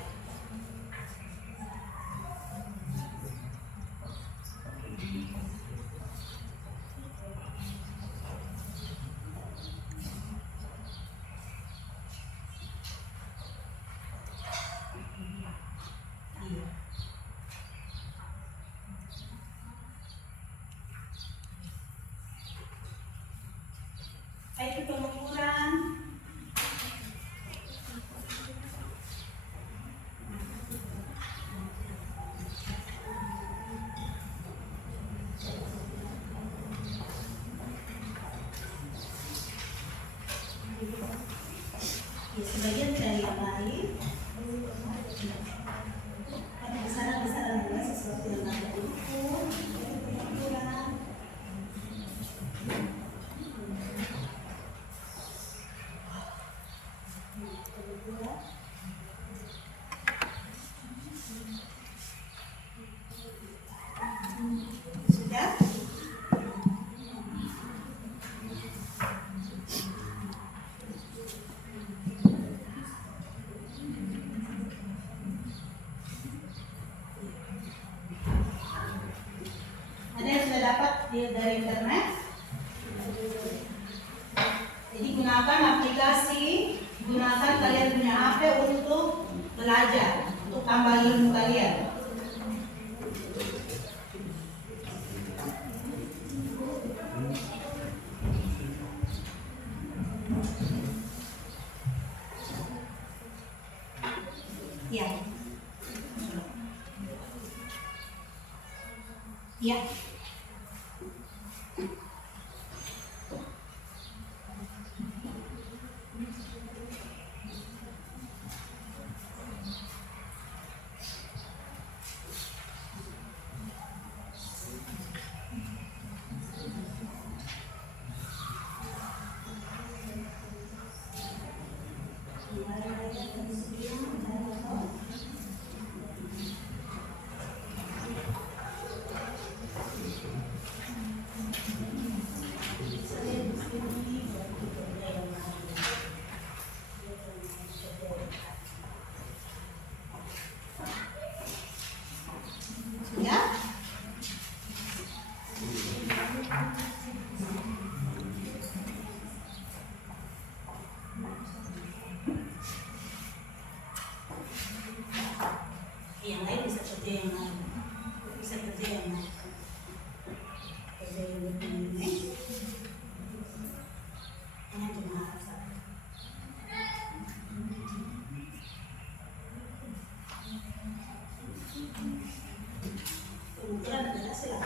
Itu pengukuran. Ya, sebagian dari yang lain ada besaran-besaran juga sesuatu yang ada di buku, pengukuran. Sudah? Ada yang sudah dapat dari internet? Jadi gunakan aplikasi, gunakan kalian punya HP untuk belajar, untuk tambah ilmu kalian. Ya. Ya. Yang lain bisa kerja yang lain. Bisa kerja yang lain. Kerja yang lebih ini. Hanya cuma asal. Kemungkinan ada hasil.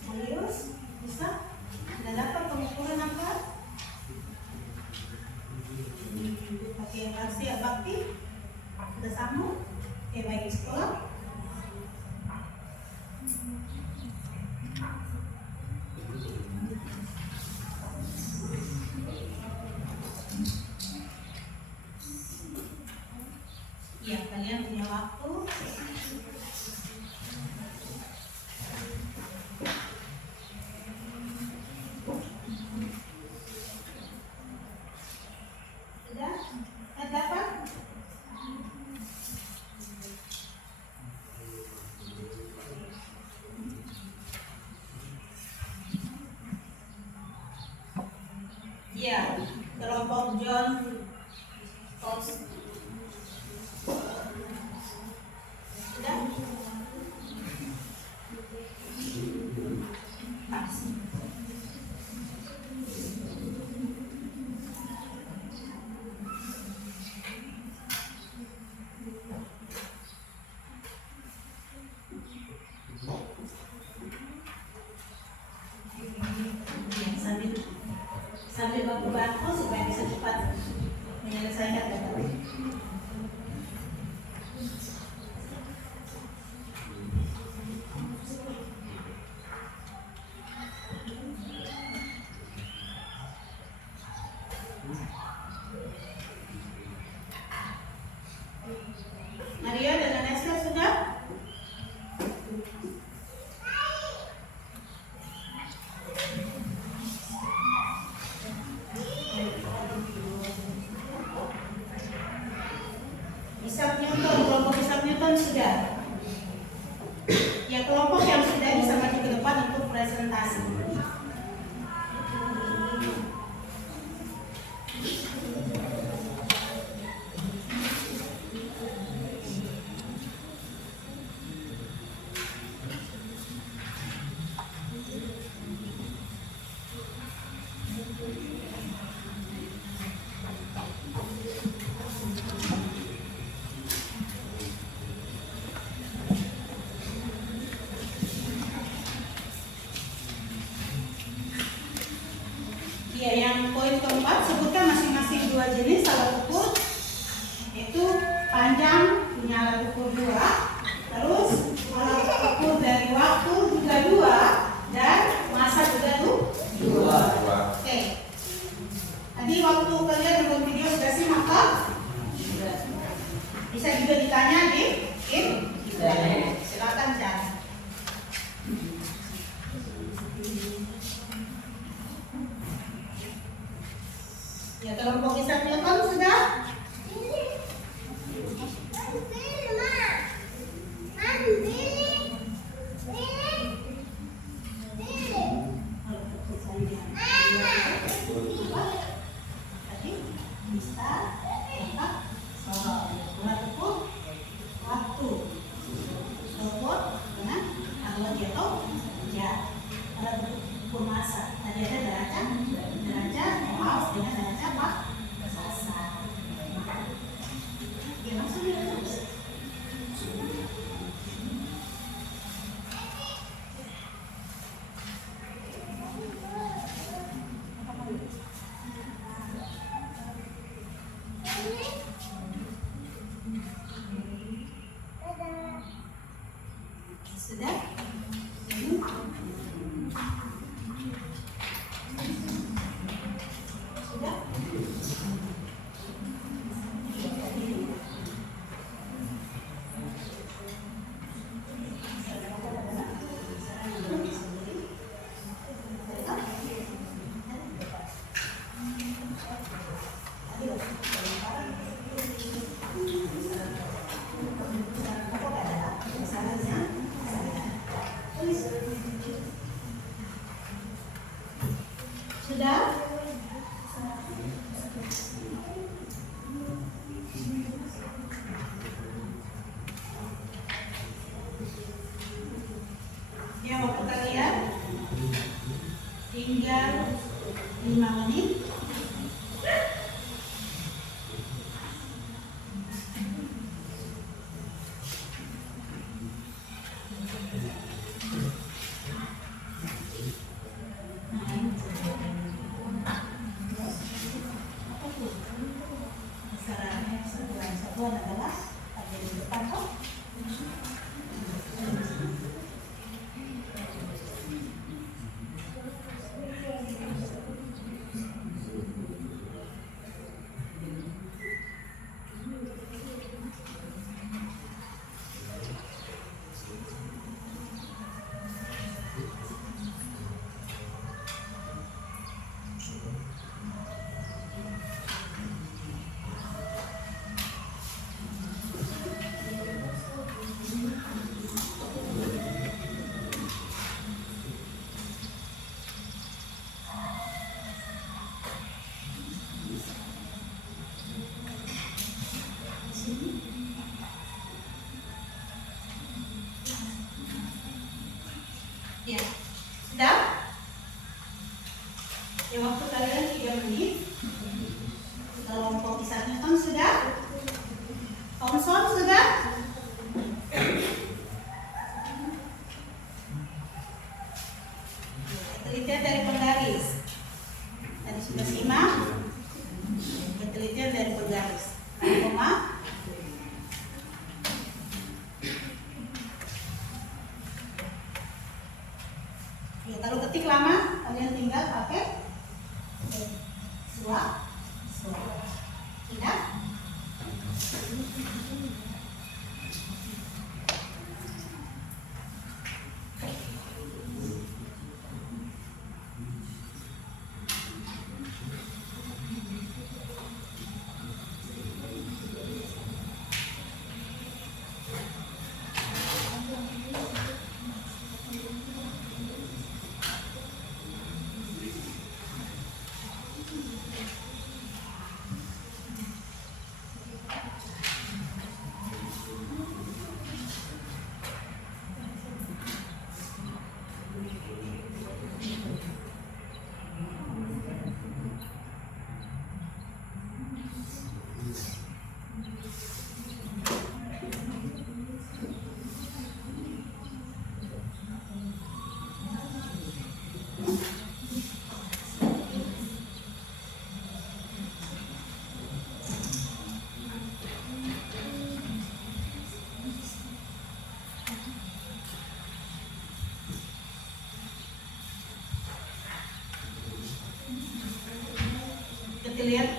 Serius? Bisa? Ada dapat pengukuran apa? Pakai rahasia bakti? Sudah sama? Oke, baik di sekolah. Ya, kalian punya waktu. Sudah? Dapat? Ya, kelompok John Fox. Sudah? Pas. Ya, sambil baku-baku supaya bisa cepat menyelesaikan dapat. Maria dan Esther sudah? Isaac Newton, kelompok Isaac Newton sudah. Ya, kelompok yang sudah bisa maju ke depan untuk presentasi. Ya, yang poin keempat, sebutkan masing-masing dua jenis alat ukur, yaitu panjang punya alat ukur 2, terus alat ukur dari waktu juga 2, dan masa juga 2. Oke. Tadi waktu kalian nonton video sudah simak kan? Bisa juga ditanya di silakan cari. Ya, kelompok Isaac Newton sudah? Sekarang satuan adalah bagian di depan toh. Ya, sudah? Ya, waktu kalian 3 menit. Kelompok Isaac Newton sudah? Thomson sudah? Penelitian dari penggaris. Tadi sudah simak. Penelitian dari penggaris. Koma. Ya, kalau ketik lama, kalian tinggal pakai suap. Tidak?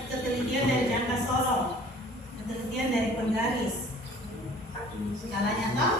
Ketelitian dari jangka sorong, ketelitian dari penggaris. Skalanya toh?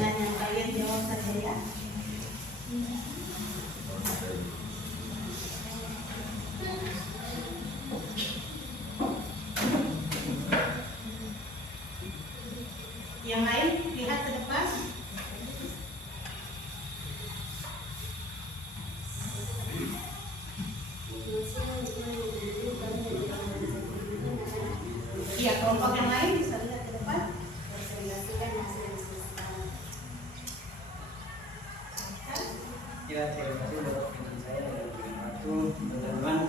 pertanyaannya, kalian jawab saja ya. Yang lain lihat ke depan. Iya, kelompok yang lain bisa lihat ke depan. Ya, terima kasih untuk teman saya dan waktu teman-teman.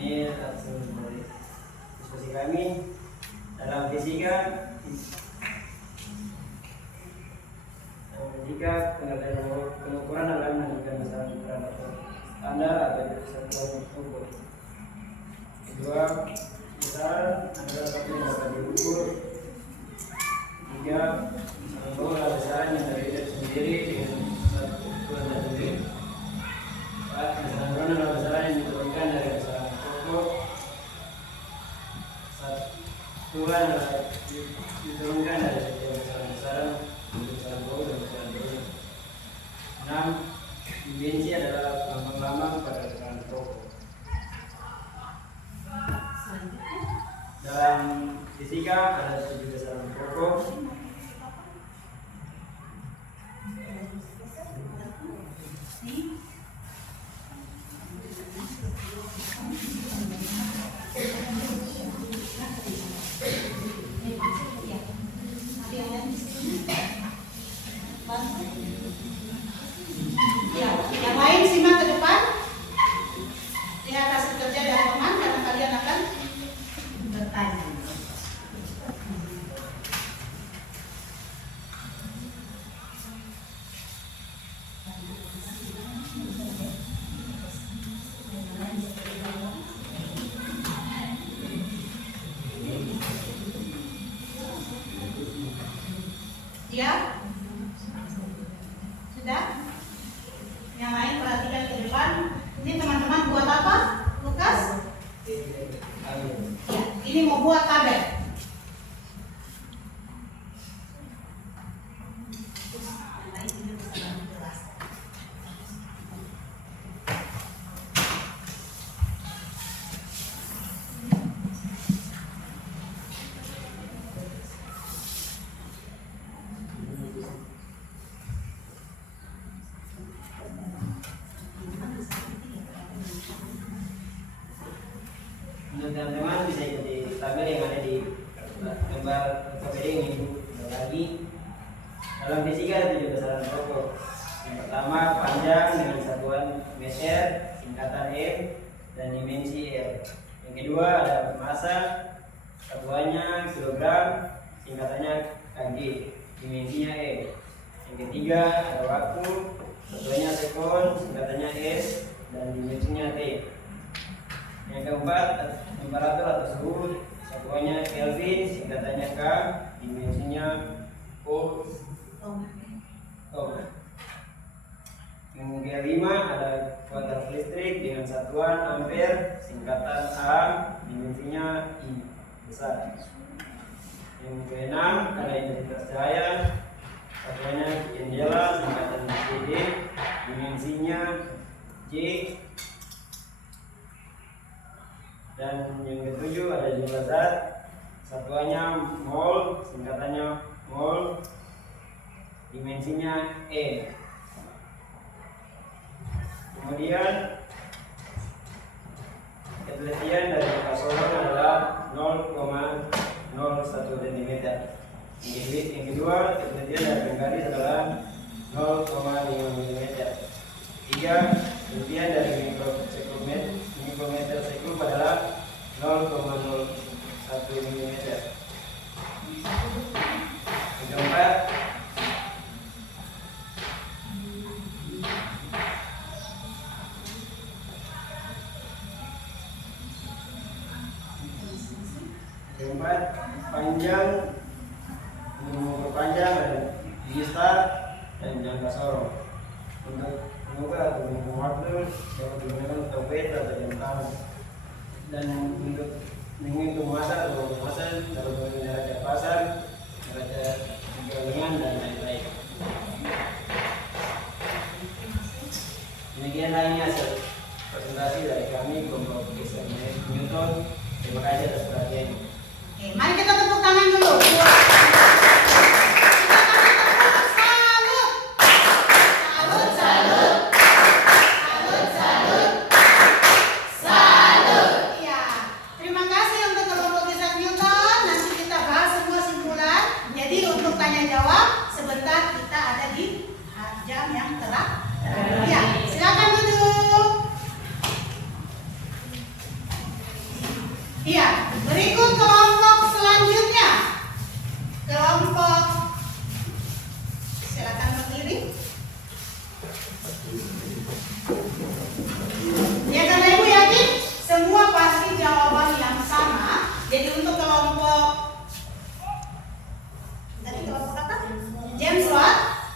Ini langsung dari diskusi kami dalam fisika. Jika pengukuran adalah menentukan masalah ukuran atau standar atau satuan ukur. Kedua, besar adalah satu yang dapat diukur. Tiga, bahwa besaran yang terdiri sendiri dengan satu ukuran tersendiri. Empat, besaran ukuran adalah besaran yang diturunkan dari besaran pokok. Satuan adalah diturunkan dari setiap besaran untuk besaran pokok dan besaran turun. 6, dimensi adalah lambang-lambang pada besaran pokok. Dalam fisika ada 7 besaran pokok. Ya, yang lain simak ke depan. Lihat hasil kerja dari teman karena kalian akan bertanya. Ya, sudah. Yang lain perhatikan ke depan. Ini teman-teman buat apa, Lukas? Ya, ini mau buat tabel. Untuk teman-teman bisa ikuti tabel yang ada di gambar KPD yang ibu lagi. Dalam fisika ada 7 besaran pokok. Yang pertama, panjang dengan satuan meter, singkatan M, dan dimensi R. Yang kedua ada massa, satuannya kilogram, singkatannya kg, dimensinya M. Yang ketiga ada waktu, satuannya sekon, singkatannya S, dan dimensinya T. Yang keempat, temperatur atau suhu, satuannya Kelvin, singkatannya K, dimensinya O. Yang kelima ada kuadrat listrik dengan satuan ampere, singkatan A, dimensinya I besar. Yang keenam ada intensitas cahaya, satuannya jendela, singkatan CD, dimensinya J. Dan yang ketujuh ada jumlah zat, satuannya mol, singkatannya mol, dimensinya E. Kemudian ketelitian dari kasoron adalah 0,01 cm. Yang kedua, ketelitian dari penggaris adalah 0,5 mm. Tiga, ketelitian dari mikrometer sekub adalah 0,01 mm. Yang keempat, panjang, mengukur panjang ada digital dan jangka sorong. Untuk mengukur atau mengukur waktu dapat digunakan topet atau jam tangan. Dan untuk menghitung masa atau masa dapat menggunakan neraca pasar, neraca perdagangan dan lain-lain.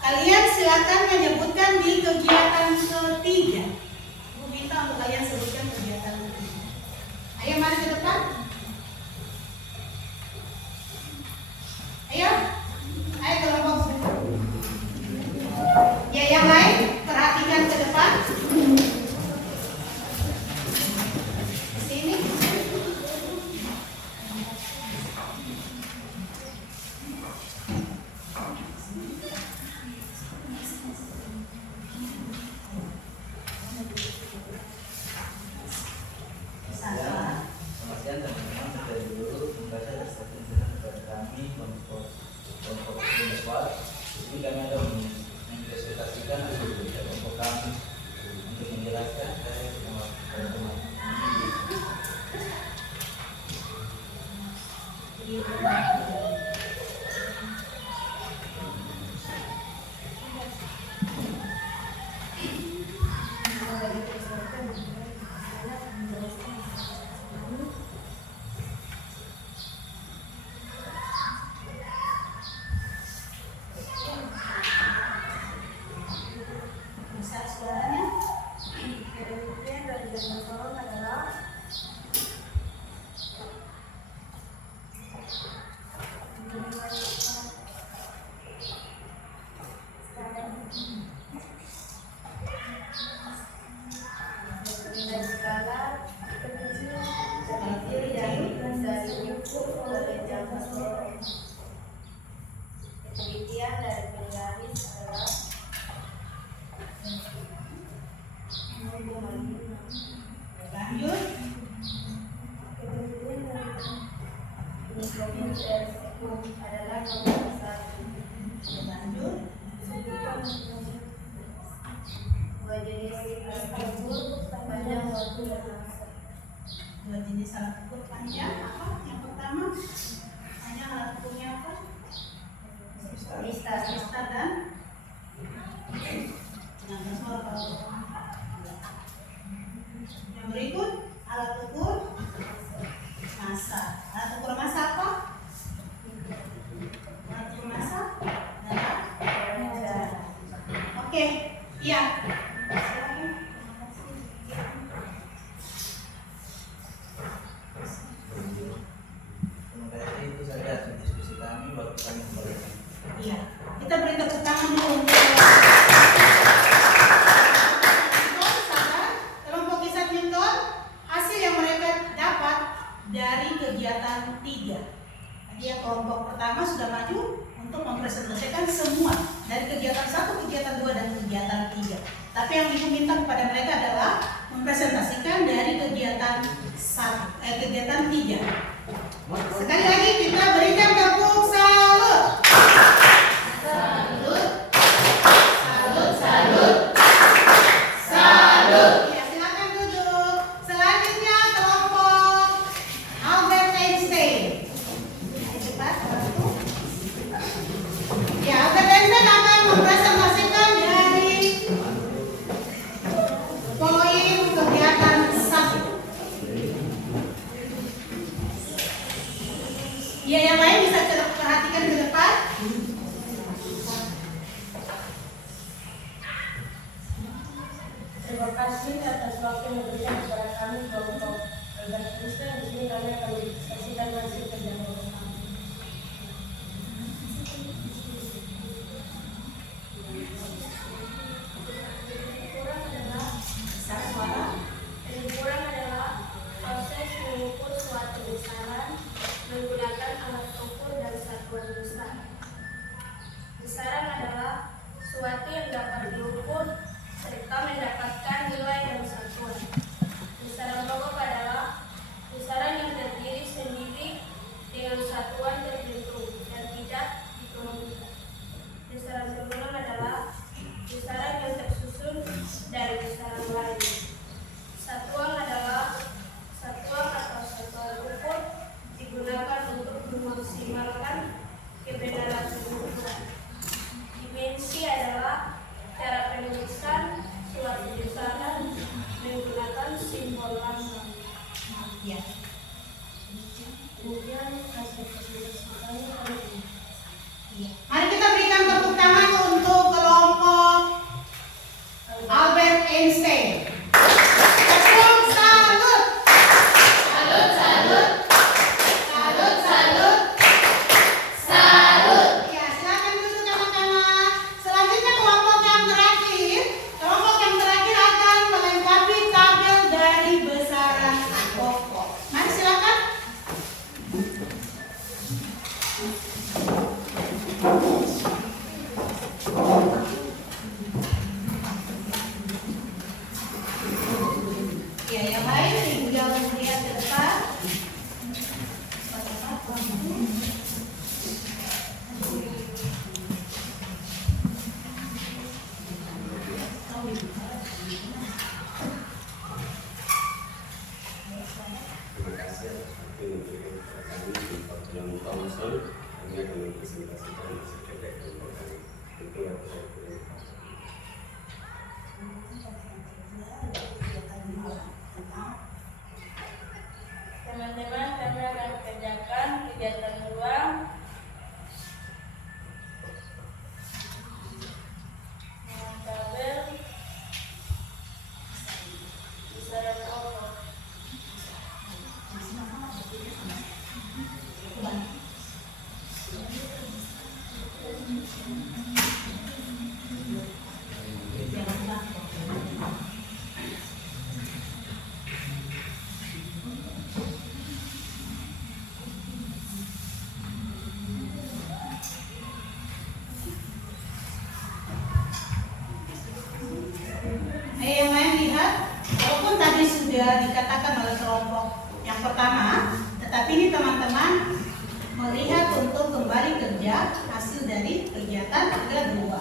Kalian silakan menyebutkan di kegiatan ketiga. Ibu minta untuk kalian sebutkan kegiatan ketiga. Ayo mari ke depan. Ayo. Ayo kelompok. Ya, yang lain perhatikan ke depan. Sini. Selamat siang teman-teman, saya dulu membaca dan sampaikan kepada kami kelompok siswa. Jadi kami ada mempresentasikan hasil kerja kelompok kami untuk menjelaskan dari teman-teman. Bisa suaranya? Kemudian dari yang tolong adalah nilai skala ketujuh dari yang dari diukur oleh jam sore. Kemudian dari penggaris adalah Lanjut. kemudian dari adalah nomor 1. Lanjut. Dua jenis alat ukur panjang waktu dan masa. Dua jenis alat ukur panjang apa? Yang pertama, panjang alat ukurnya apa? Vista dan yang berikut alat ukur massa. Alat ukur massa apa? Alat ukur massa adalah oke, iya. Silakan. Terima kasih, itu saja hasil diskusi kami. Waktu kami kembalikan. Iya, kita beri tepuk tangan dulu untuk kelompok Isaac Newton. Hasil yang mereka dapat dari kegiatan 3. Tadi ya kelompok pertama sudah maju untuk mempresentasikan semua dari kegiatan 1, kegiatan 2, dan kegiatan 3. Tapi yang ibu minta kepada mereka adalah mempresentasikan dari kegiatan 3. Sekali lagi kita berikan tepuk salut. Ya, silakan duduk. Selanjutnya kelompok Albert Einstein. Ayo cepat, satu. Ya, Albert Einstein akan mempresentasikan dari poin kegiatan 1. Ya, yang lain bisa perhatikan ke depan. Terima kasih atas waktu yang diberikan kepada kami kelompok Albert Einstein. Di sini kami akan mendiskusikan hasil kerja kelompok kami. Pengukuran adalah proses mengukur suatu besaran menggunakan alat ukur dan satuan besar. Besaran adalah suatu yang dapat diukur serta mendapatkan nilai dan satuan. Besaran pokok adalah besaran yang terdiri sendiri dengan satuan tertentu dan tidak dikemudikan. Besaran turunan adalah besaran yang tersusun dari besaran lain. Satuan adalah satuan atau satuan ukur digunakan untuk memaksimalkan kebenaran pengukuran. Dimensi adalah cara penulisan suatu besaran menggunakan simbol lambang. Ya. Kemudian hasil presentasi kami Iya. Mari kita berikan tepuk tangan untuk sudah dikatakan oleh kelompok yang pertama, tetapi ini teman-teman melihat untuk kembali kerja hasil dari kegiatan kedua.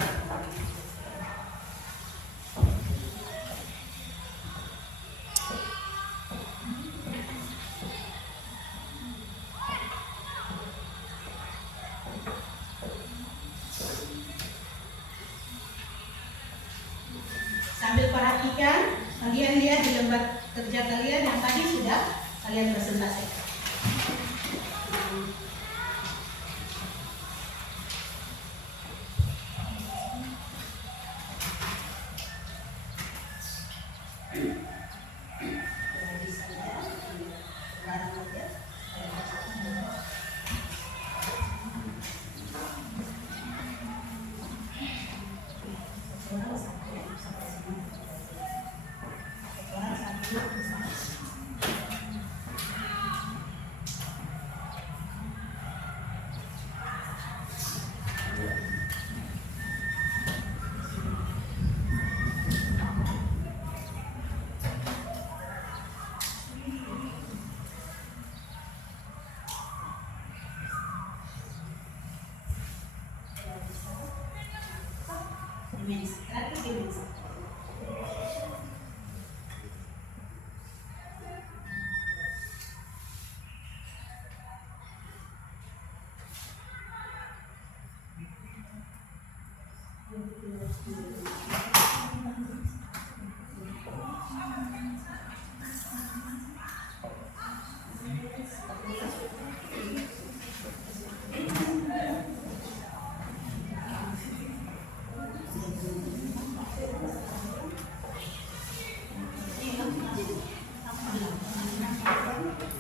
Sambil perhatikan, kalian lihat di lembar kerja kalian yang tadi sudah kalian presentasikan. Dimensi.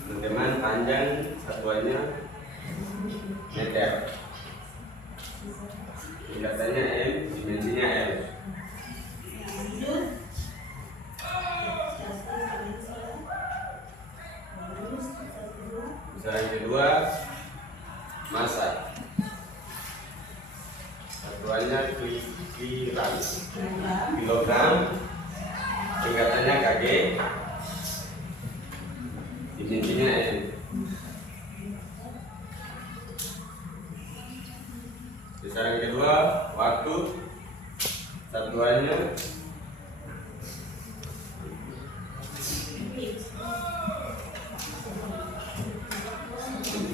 Teman-teman, panjang satuannya meter, tingkatannya M, dimensinya L. Misalnya yang kedua, massa, satuannya kilogram, tingkatannya kg, dimensinya N. Besaran kedua, waktu, satuannya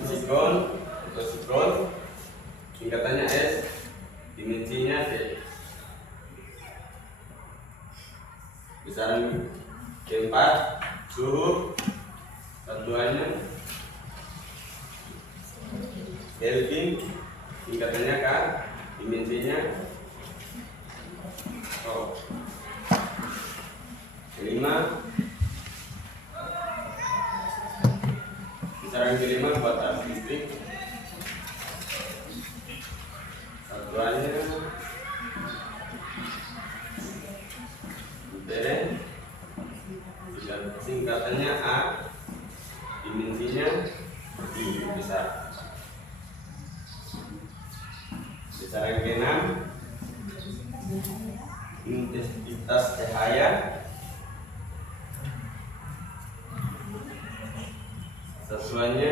sikron atau sikron, tingkatannya S, dimensinya D. Besaran keempat, suhu, satuannya Kelvin, tingkatannya K, dimensinya O. Kelima, besaran kelima buat arus listrik, satuannya ampere, singkatannya A, dimensinya I besar. Besaran keenam, intensitas cahaya, satuannya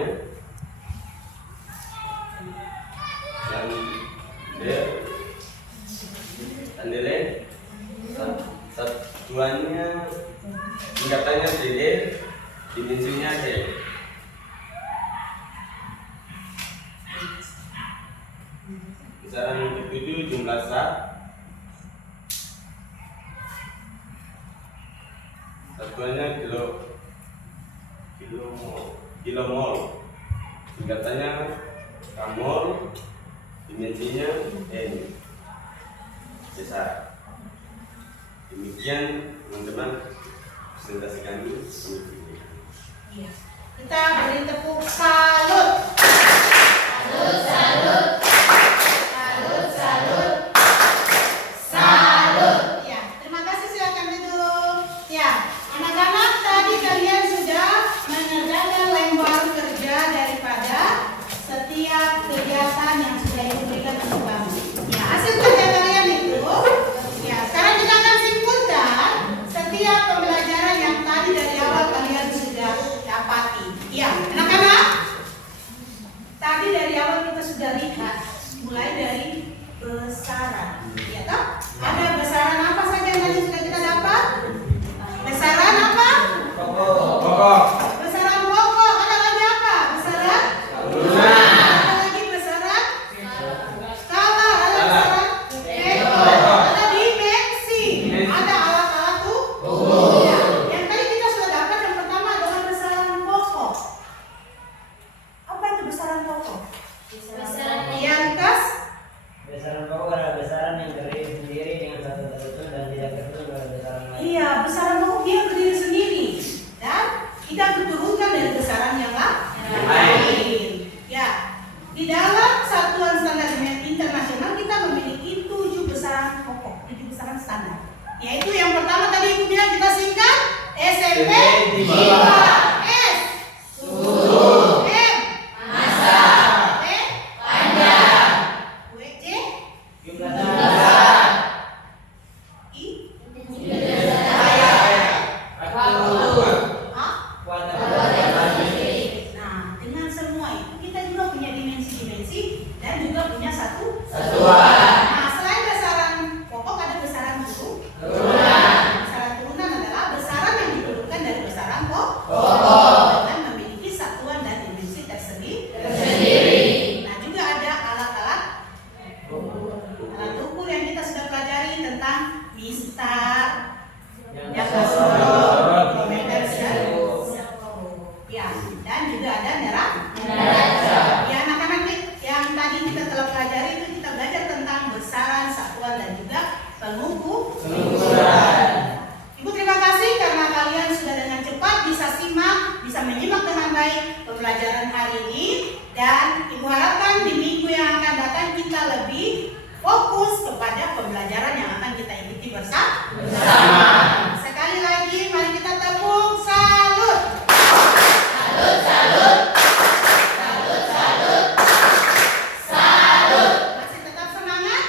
Candela, satuannya tingkatannya CD, dimensinya D. Besaran ketujuh, jumlah zat, satuannya kilomol, tingkatannya kamol, dimensinya N besar. Demikian teman-teman presentasi kami. Kita beri tepuk salut. Salut, salut. Salut, salut. Salut. Ya, terima kasih, silakan duduk. Ya, anak-anak, tadi kalian sudah mengerjakan lembar kerja daripada setiap kegiatan yang sudah diberikan untuk kamu. Ya, hasil kerja kalian itu, ya, sekarang kita akan simpulkan setiap pembelajaran yang tadi dari awal besaran yang terdiri sendiri dengan satuan tersusun dan tidak tersusun oleh besaran lain. Iya, besaran pokok dia berdiri sendiri dan kita turunkan dari besaran yang lain. Ya, di dalam Satuan Standar Internasional kita memiliki 7 besaran pokok, 7 besaran standar. Yaitu yang pertama tadi Ibu bilang kita singkat SMP 5, S suhu, M massa, P panjang, W, J Jumlah satuan. I Nah, dengan semua itu kita juga punya dimensi-dimensi dan juga punya satuan. Nah, selain besaran pokok ada besaran turunan. Besaran turunan adalah besaran yang diturunkan dari besaran pokok dan memiliki satuan dan dimensi tersendiri. Nah, juga ada alat-alat ukur yang kita sudah pelajari tentang mistar, kilometer ya, dan juga ada neraca. Ya, anak-anak yang tadi kita telah pelajari itu kita belajar tentang besaran, satuan dan juga pengukuran. Ibu terima kasih karena kalian sudah dengan cepat bisa menyimak dengan baik pembelajaran hari ini, dan Ibu harapkan di minggu yang akan datang kita lebih fokus kepada pembelajaran yang akan kita ikuti bersama. Sekali lagi mari kita tepuk salut. Masih tetap semangat?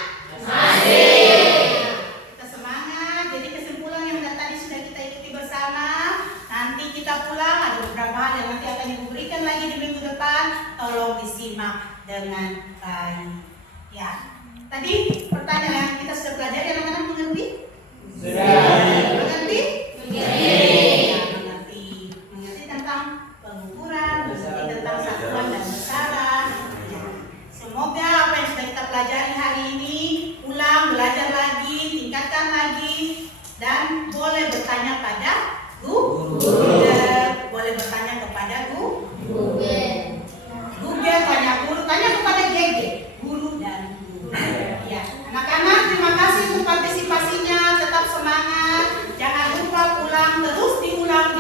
Kita semangat. Jadi kesimpulan yang tadi sudah kita ikuti bersama, nanti kita pulang ada beberapa hal yang nanti akan Ibu berikan lagi di minggu depan. Tolong disimak dengan baik. Ya. Tadi pertanyaan yang kita sudah pelajari, anak-anak mengerti? Mengerti? Mengerti tentang pengukuran, mengerti tentang satuan dan besaran. Ya. Semoga apa yang sudah kita pelajari hari ini ulang, belajar lagi, tingkatkan lagi, dan boleh bertanya pada guru, boleh bertanya kepada Google, tanya guru, tanya kepada GG, guru dan guru. Ya, anak-anak terima kasih untuk partisipasinya, tetap semangat, jangan lupa pulang, terus diulang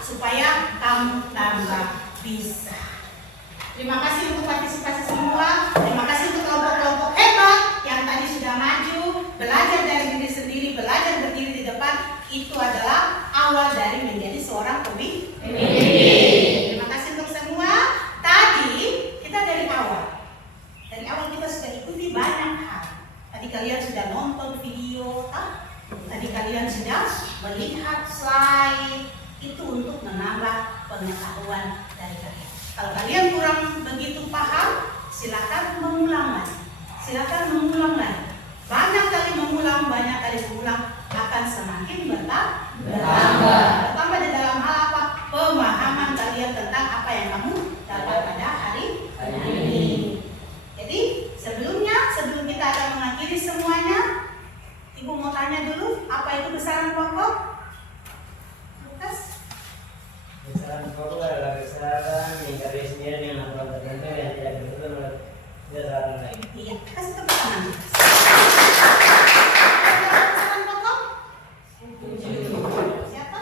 supaya kamu tambah bisa. Terima kasih untuk partisipasi semua, terima kasih untuk kelompok-kelompok hebat yang tadi sudah maju, belajar dari diri sendiri, belajar berdiri di depan, itu adalah awal dari menjadi seorang pemimpin. Terima kasih untuk semua. Tadi kita dari awal kita sudah ikuti banyak hal. Tadi kalian sudah nonton video, tadi kalian sudah melihat slide, itu untuk menambah pengetahuan dari kalian. Kalau kalian kurang begitu paham, silakan mengulang lagi. Banyak kali mengulang, akan semakin bertambah di dalam hal apa? Pemahaman kalian tentang apa yang kamu dapat pada hari ini. Jadi sebelum kita akan mengakhiri semuanya, Ibu mau tanya dulu, apa itu besaran pokok? Lukas? Besaran pokok adalah besaran yang terdiri sendiri dengan satuan tertentu yang tidak tersusun oleh besaran lain. Iya, kasih tepuk tangan. Besaran pokok? Siapa?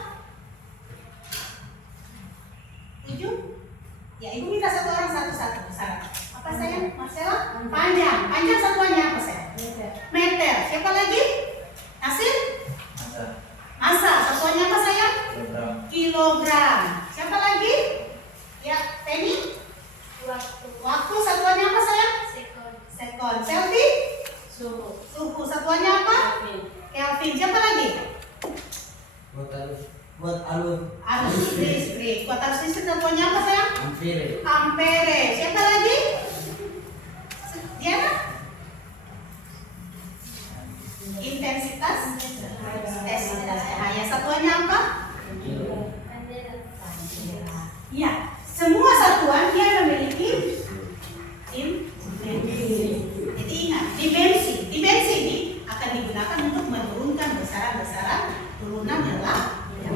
7? Ya, Ibu minta satu orang satu besaran. Apa sayang? Marcella? Panjang satuannya apa sayang? Meter. Siapa lagi? Nasir? Massa. Satuannya apa sayang? Kilogram. Siapa lagi? Ya, Penny? Waktu satuannya apa sayang? Sekon. Selfie? Suhu. Satuannya apa? Kelvin. Siapa lagi? Buat alur. Arus listrik. Buat arus listrik satuannya apa sayang? Ampere. Ampere. Siapa lagi? Diana? Intensitas cahaya. Satuannya apa? Ya, semua satuan dia memiliki dimensi. Jadi ingat, dimensi ini akan digunakan untuk menurunkan besaran-besaran turunan yang lain.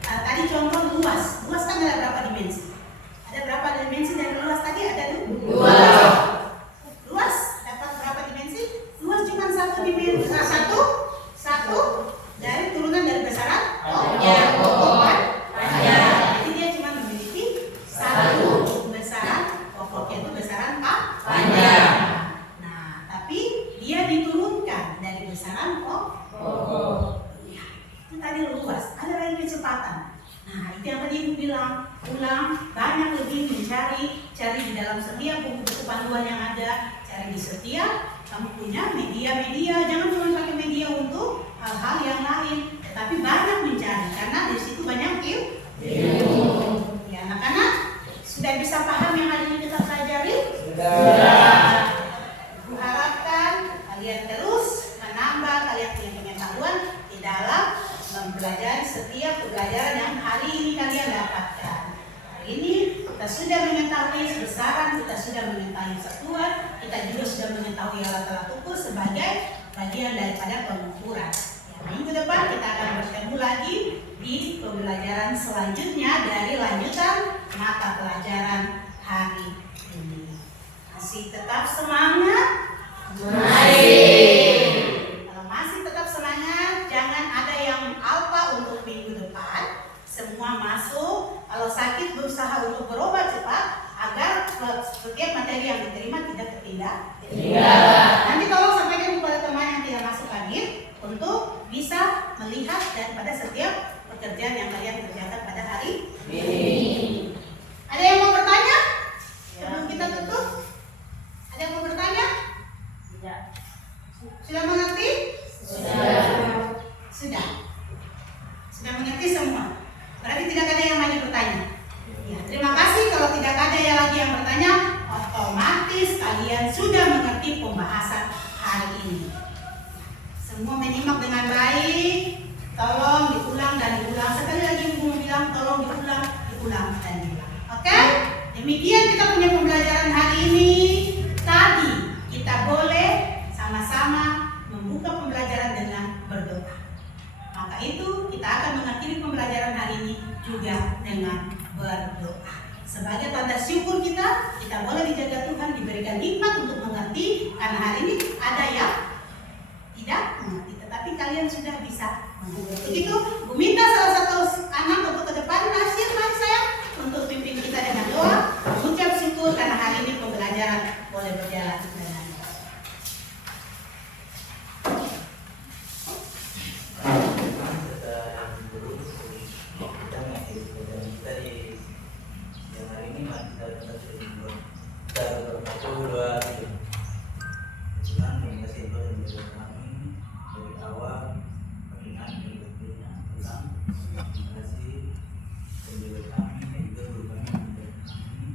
Tadi contoh luas kan ada berapa dimensi? Ada berapa dimensi dari luas tadi? Ada 2. Luas besaran pokok. Ya, itu tadi luas. Ada lagi kecepatan. Nah, itu yang tadi Ibu bilang, ulang, banyak lebih cari di dalam setiap buku-buku panduan yang ada, cari di setiap kamu punya media-media. Jangan cuma pakai media untuk hal-hal yang lain, tetapi banyak mencari karena di situ banyak ilmu. Ya, anak-anak sudah bisa paham yang hari ini kita pelajari? Sudah. Ibu harapkan kalian terus menambah kalian punya pengetahuan di dalam mempelajari setiap pembelajaran yang hari ini kalian dapatkan. Hari ini kita sudah mengetahui besaran, kita sudah mengetahui satuan, kita juga sudah mengetahui alat-alat ukur sebagai bagian daripada pengukuran. Ya, minggu depan kita akan bertemu lagi di pembelajaran selanjutnya dari lanjutan mata pelajaran hari ini. Masih tetap semangat? Masih. Kalau masih tetap semangat, jangan ada yang alpa untuk minggu depan. Semua masuk. Kalau sakit berusaha untuk berobat cepat agar setiap materi yang diterima tidak ketinggalan. Nanti tolong sampaikan kepada teman yang tidak masuk lagi untuk bisa melihat daripada setiap pekerjaan yang kalian kerjakan pada hari ini. Ada yang mau bertanya? Sebelum kita tutup, ada yang mau bertanya? Tidak. Sudah mengerti? Sudah. Sudah mengerti semua. Berarti tidak ada yang lagi bertanya. Ya, terima kasih. Kalau tidak ada yang lagi yang bertanya, otomatis kalian sudah mengerti pembahasan hari ini. Semua menyimak dengan baik. Tolong diulang dan diulang. Sekali lagi Ibu bilang tolong diulang dan diulang. Oke? Demikian kita punya pembelajaran hari ini. Tadi kita boleh sama-sama membuka pembelajaran dengan berdoa. Maka itu kita akan mengakhiri pembelajaran hari ini juga dengan berdoa. Sebagai tanda syukur kita boleh dijaga Tuhan, diberikan hikmat untuk mengerti. Karena hari ini ada yang tidak mengerti, tetapi kalian sudah bisa mengerti. Begitu, Bu minta salah satu anak untuk ke depan. Nasir, mari sayang, untuk pimpin kita dengan doa, mengucap syukur karena hari ini pembelajaran boleh berjalan dengan baik. Kita mengakhiri pelajaran kita di siang hari ini. Mari kita berdoa. Tuhan, terima kasih Tuhan yang menjaga kami dari awal pertengahan dan akhirnya. Tuhan, terima kasih menjaga kami dan juga guru kami menjaga kami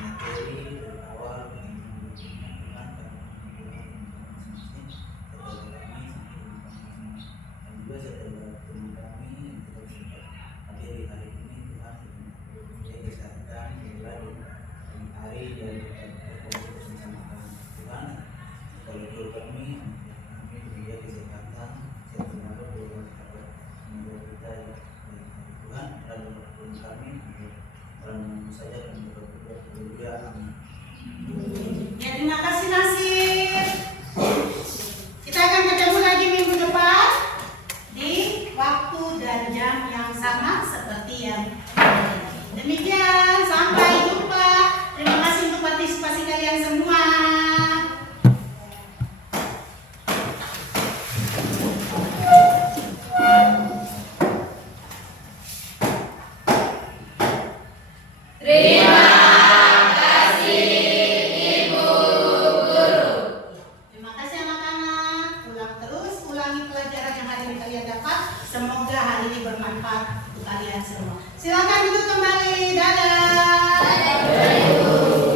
materi dari awal Tuhan dan juga setelah teman kami yang kita bisa hadir di hari ini. Tuhan, jaga kesehatan lagi hari dan bersama kami. Tuhan, kalau guru kami menjaga kesehatan sehat selalu menjaga kita Tuhan, lalu guru kami dalam saja dan berdoa. Amin. Ya, terima kasih Nasir. Kita akan ketemu lagi minggu depan di waktu dan jam yang sama seperti yang demikian. Sampai jumpa. Terima kasih untuk partisipasi kalian semua. Terima kasih Ibu Guru. Terima kasih anak-anak. Ulang terus, ulangi pelajaran yang hari ini kalian dapat. Semoga hari ini bermanfaat untuk kalian semua. Silakan duduk kembali. Dadah. Dadah, Ibu.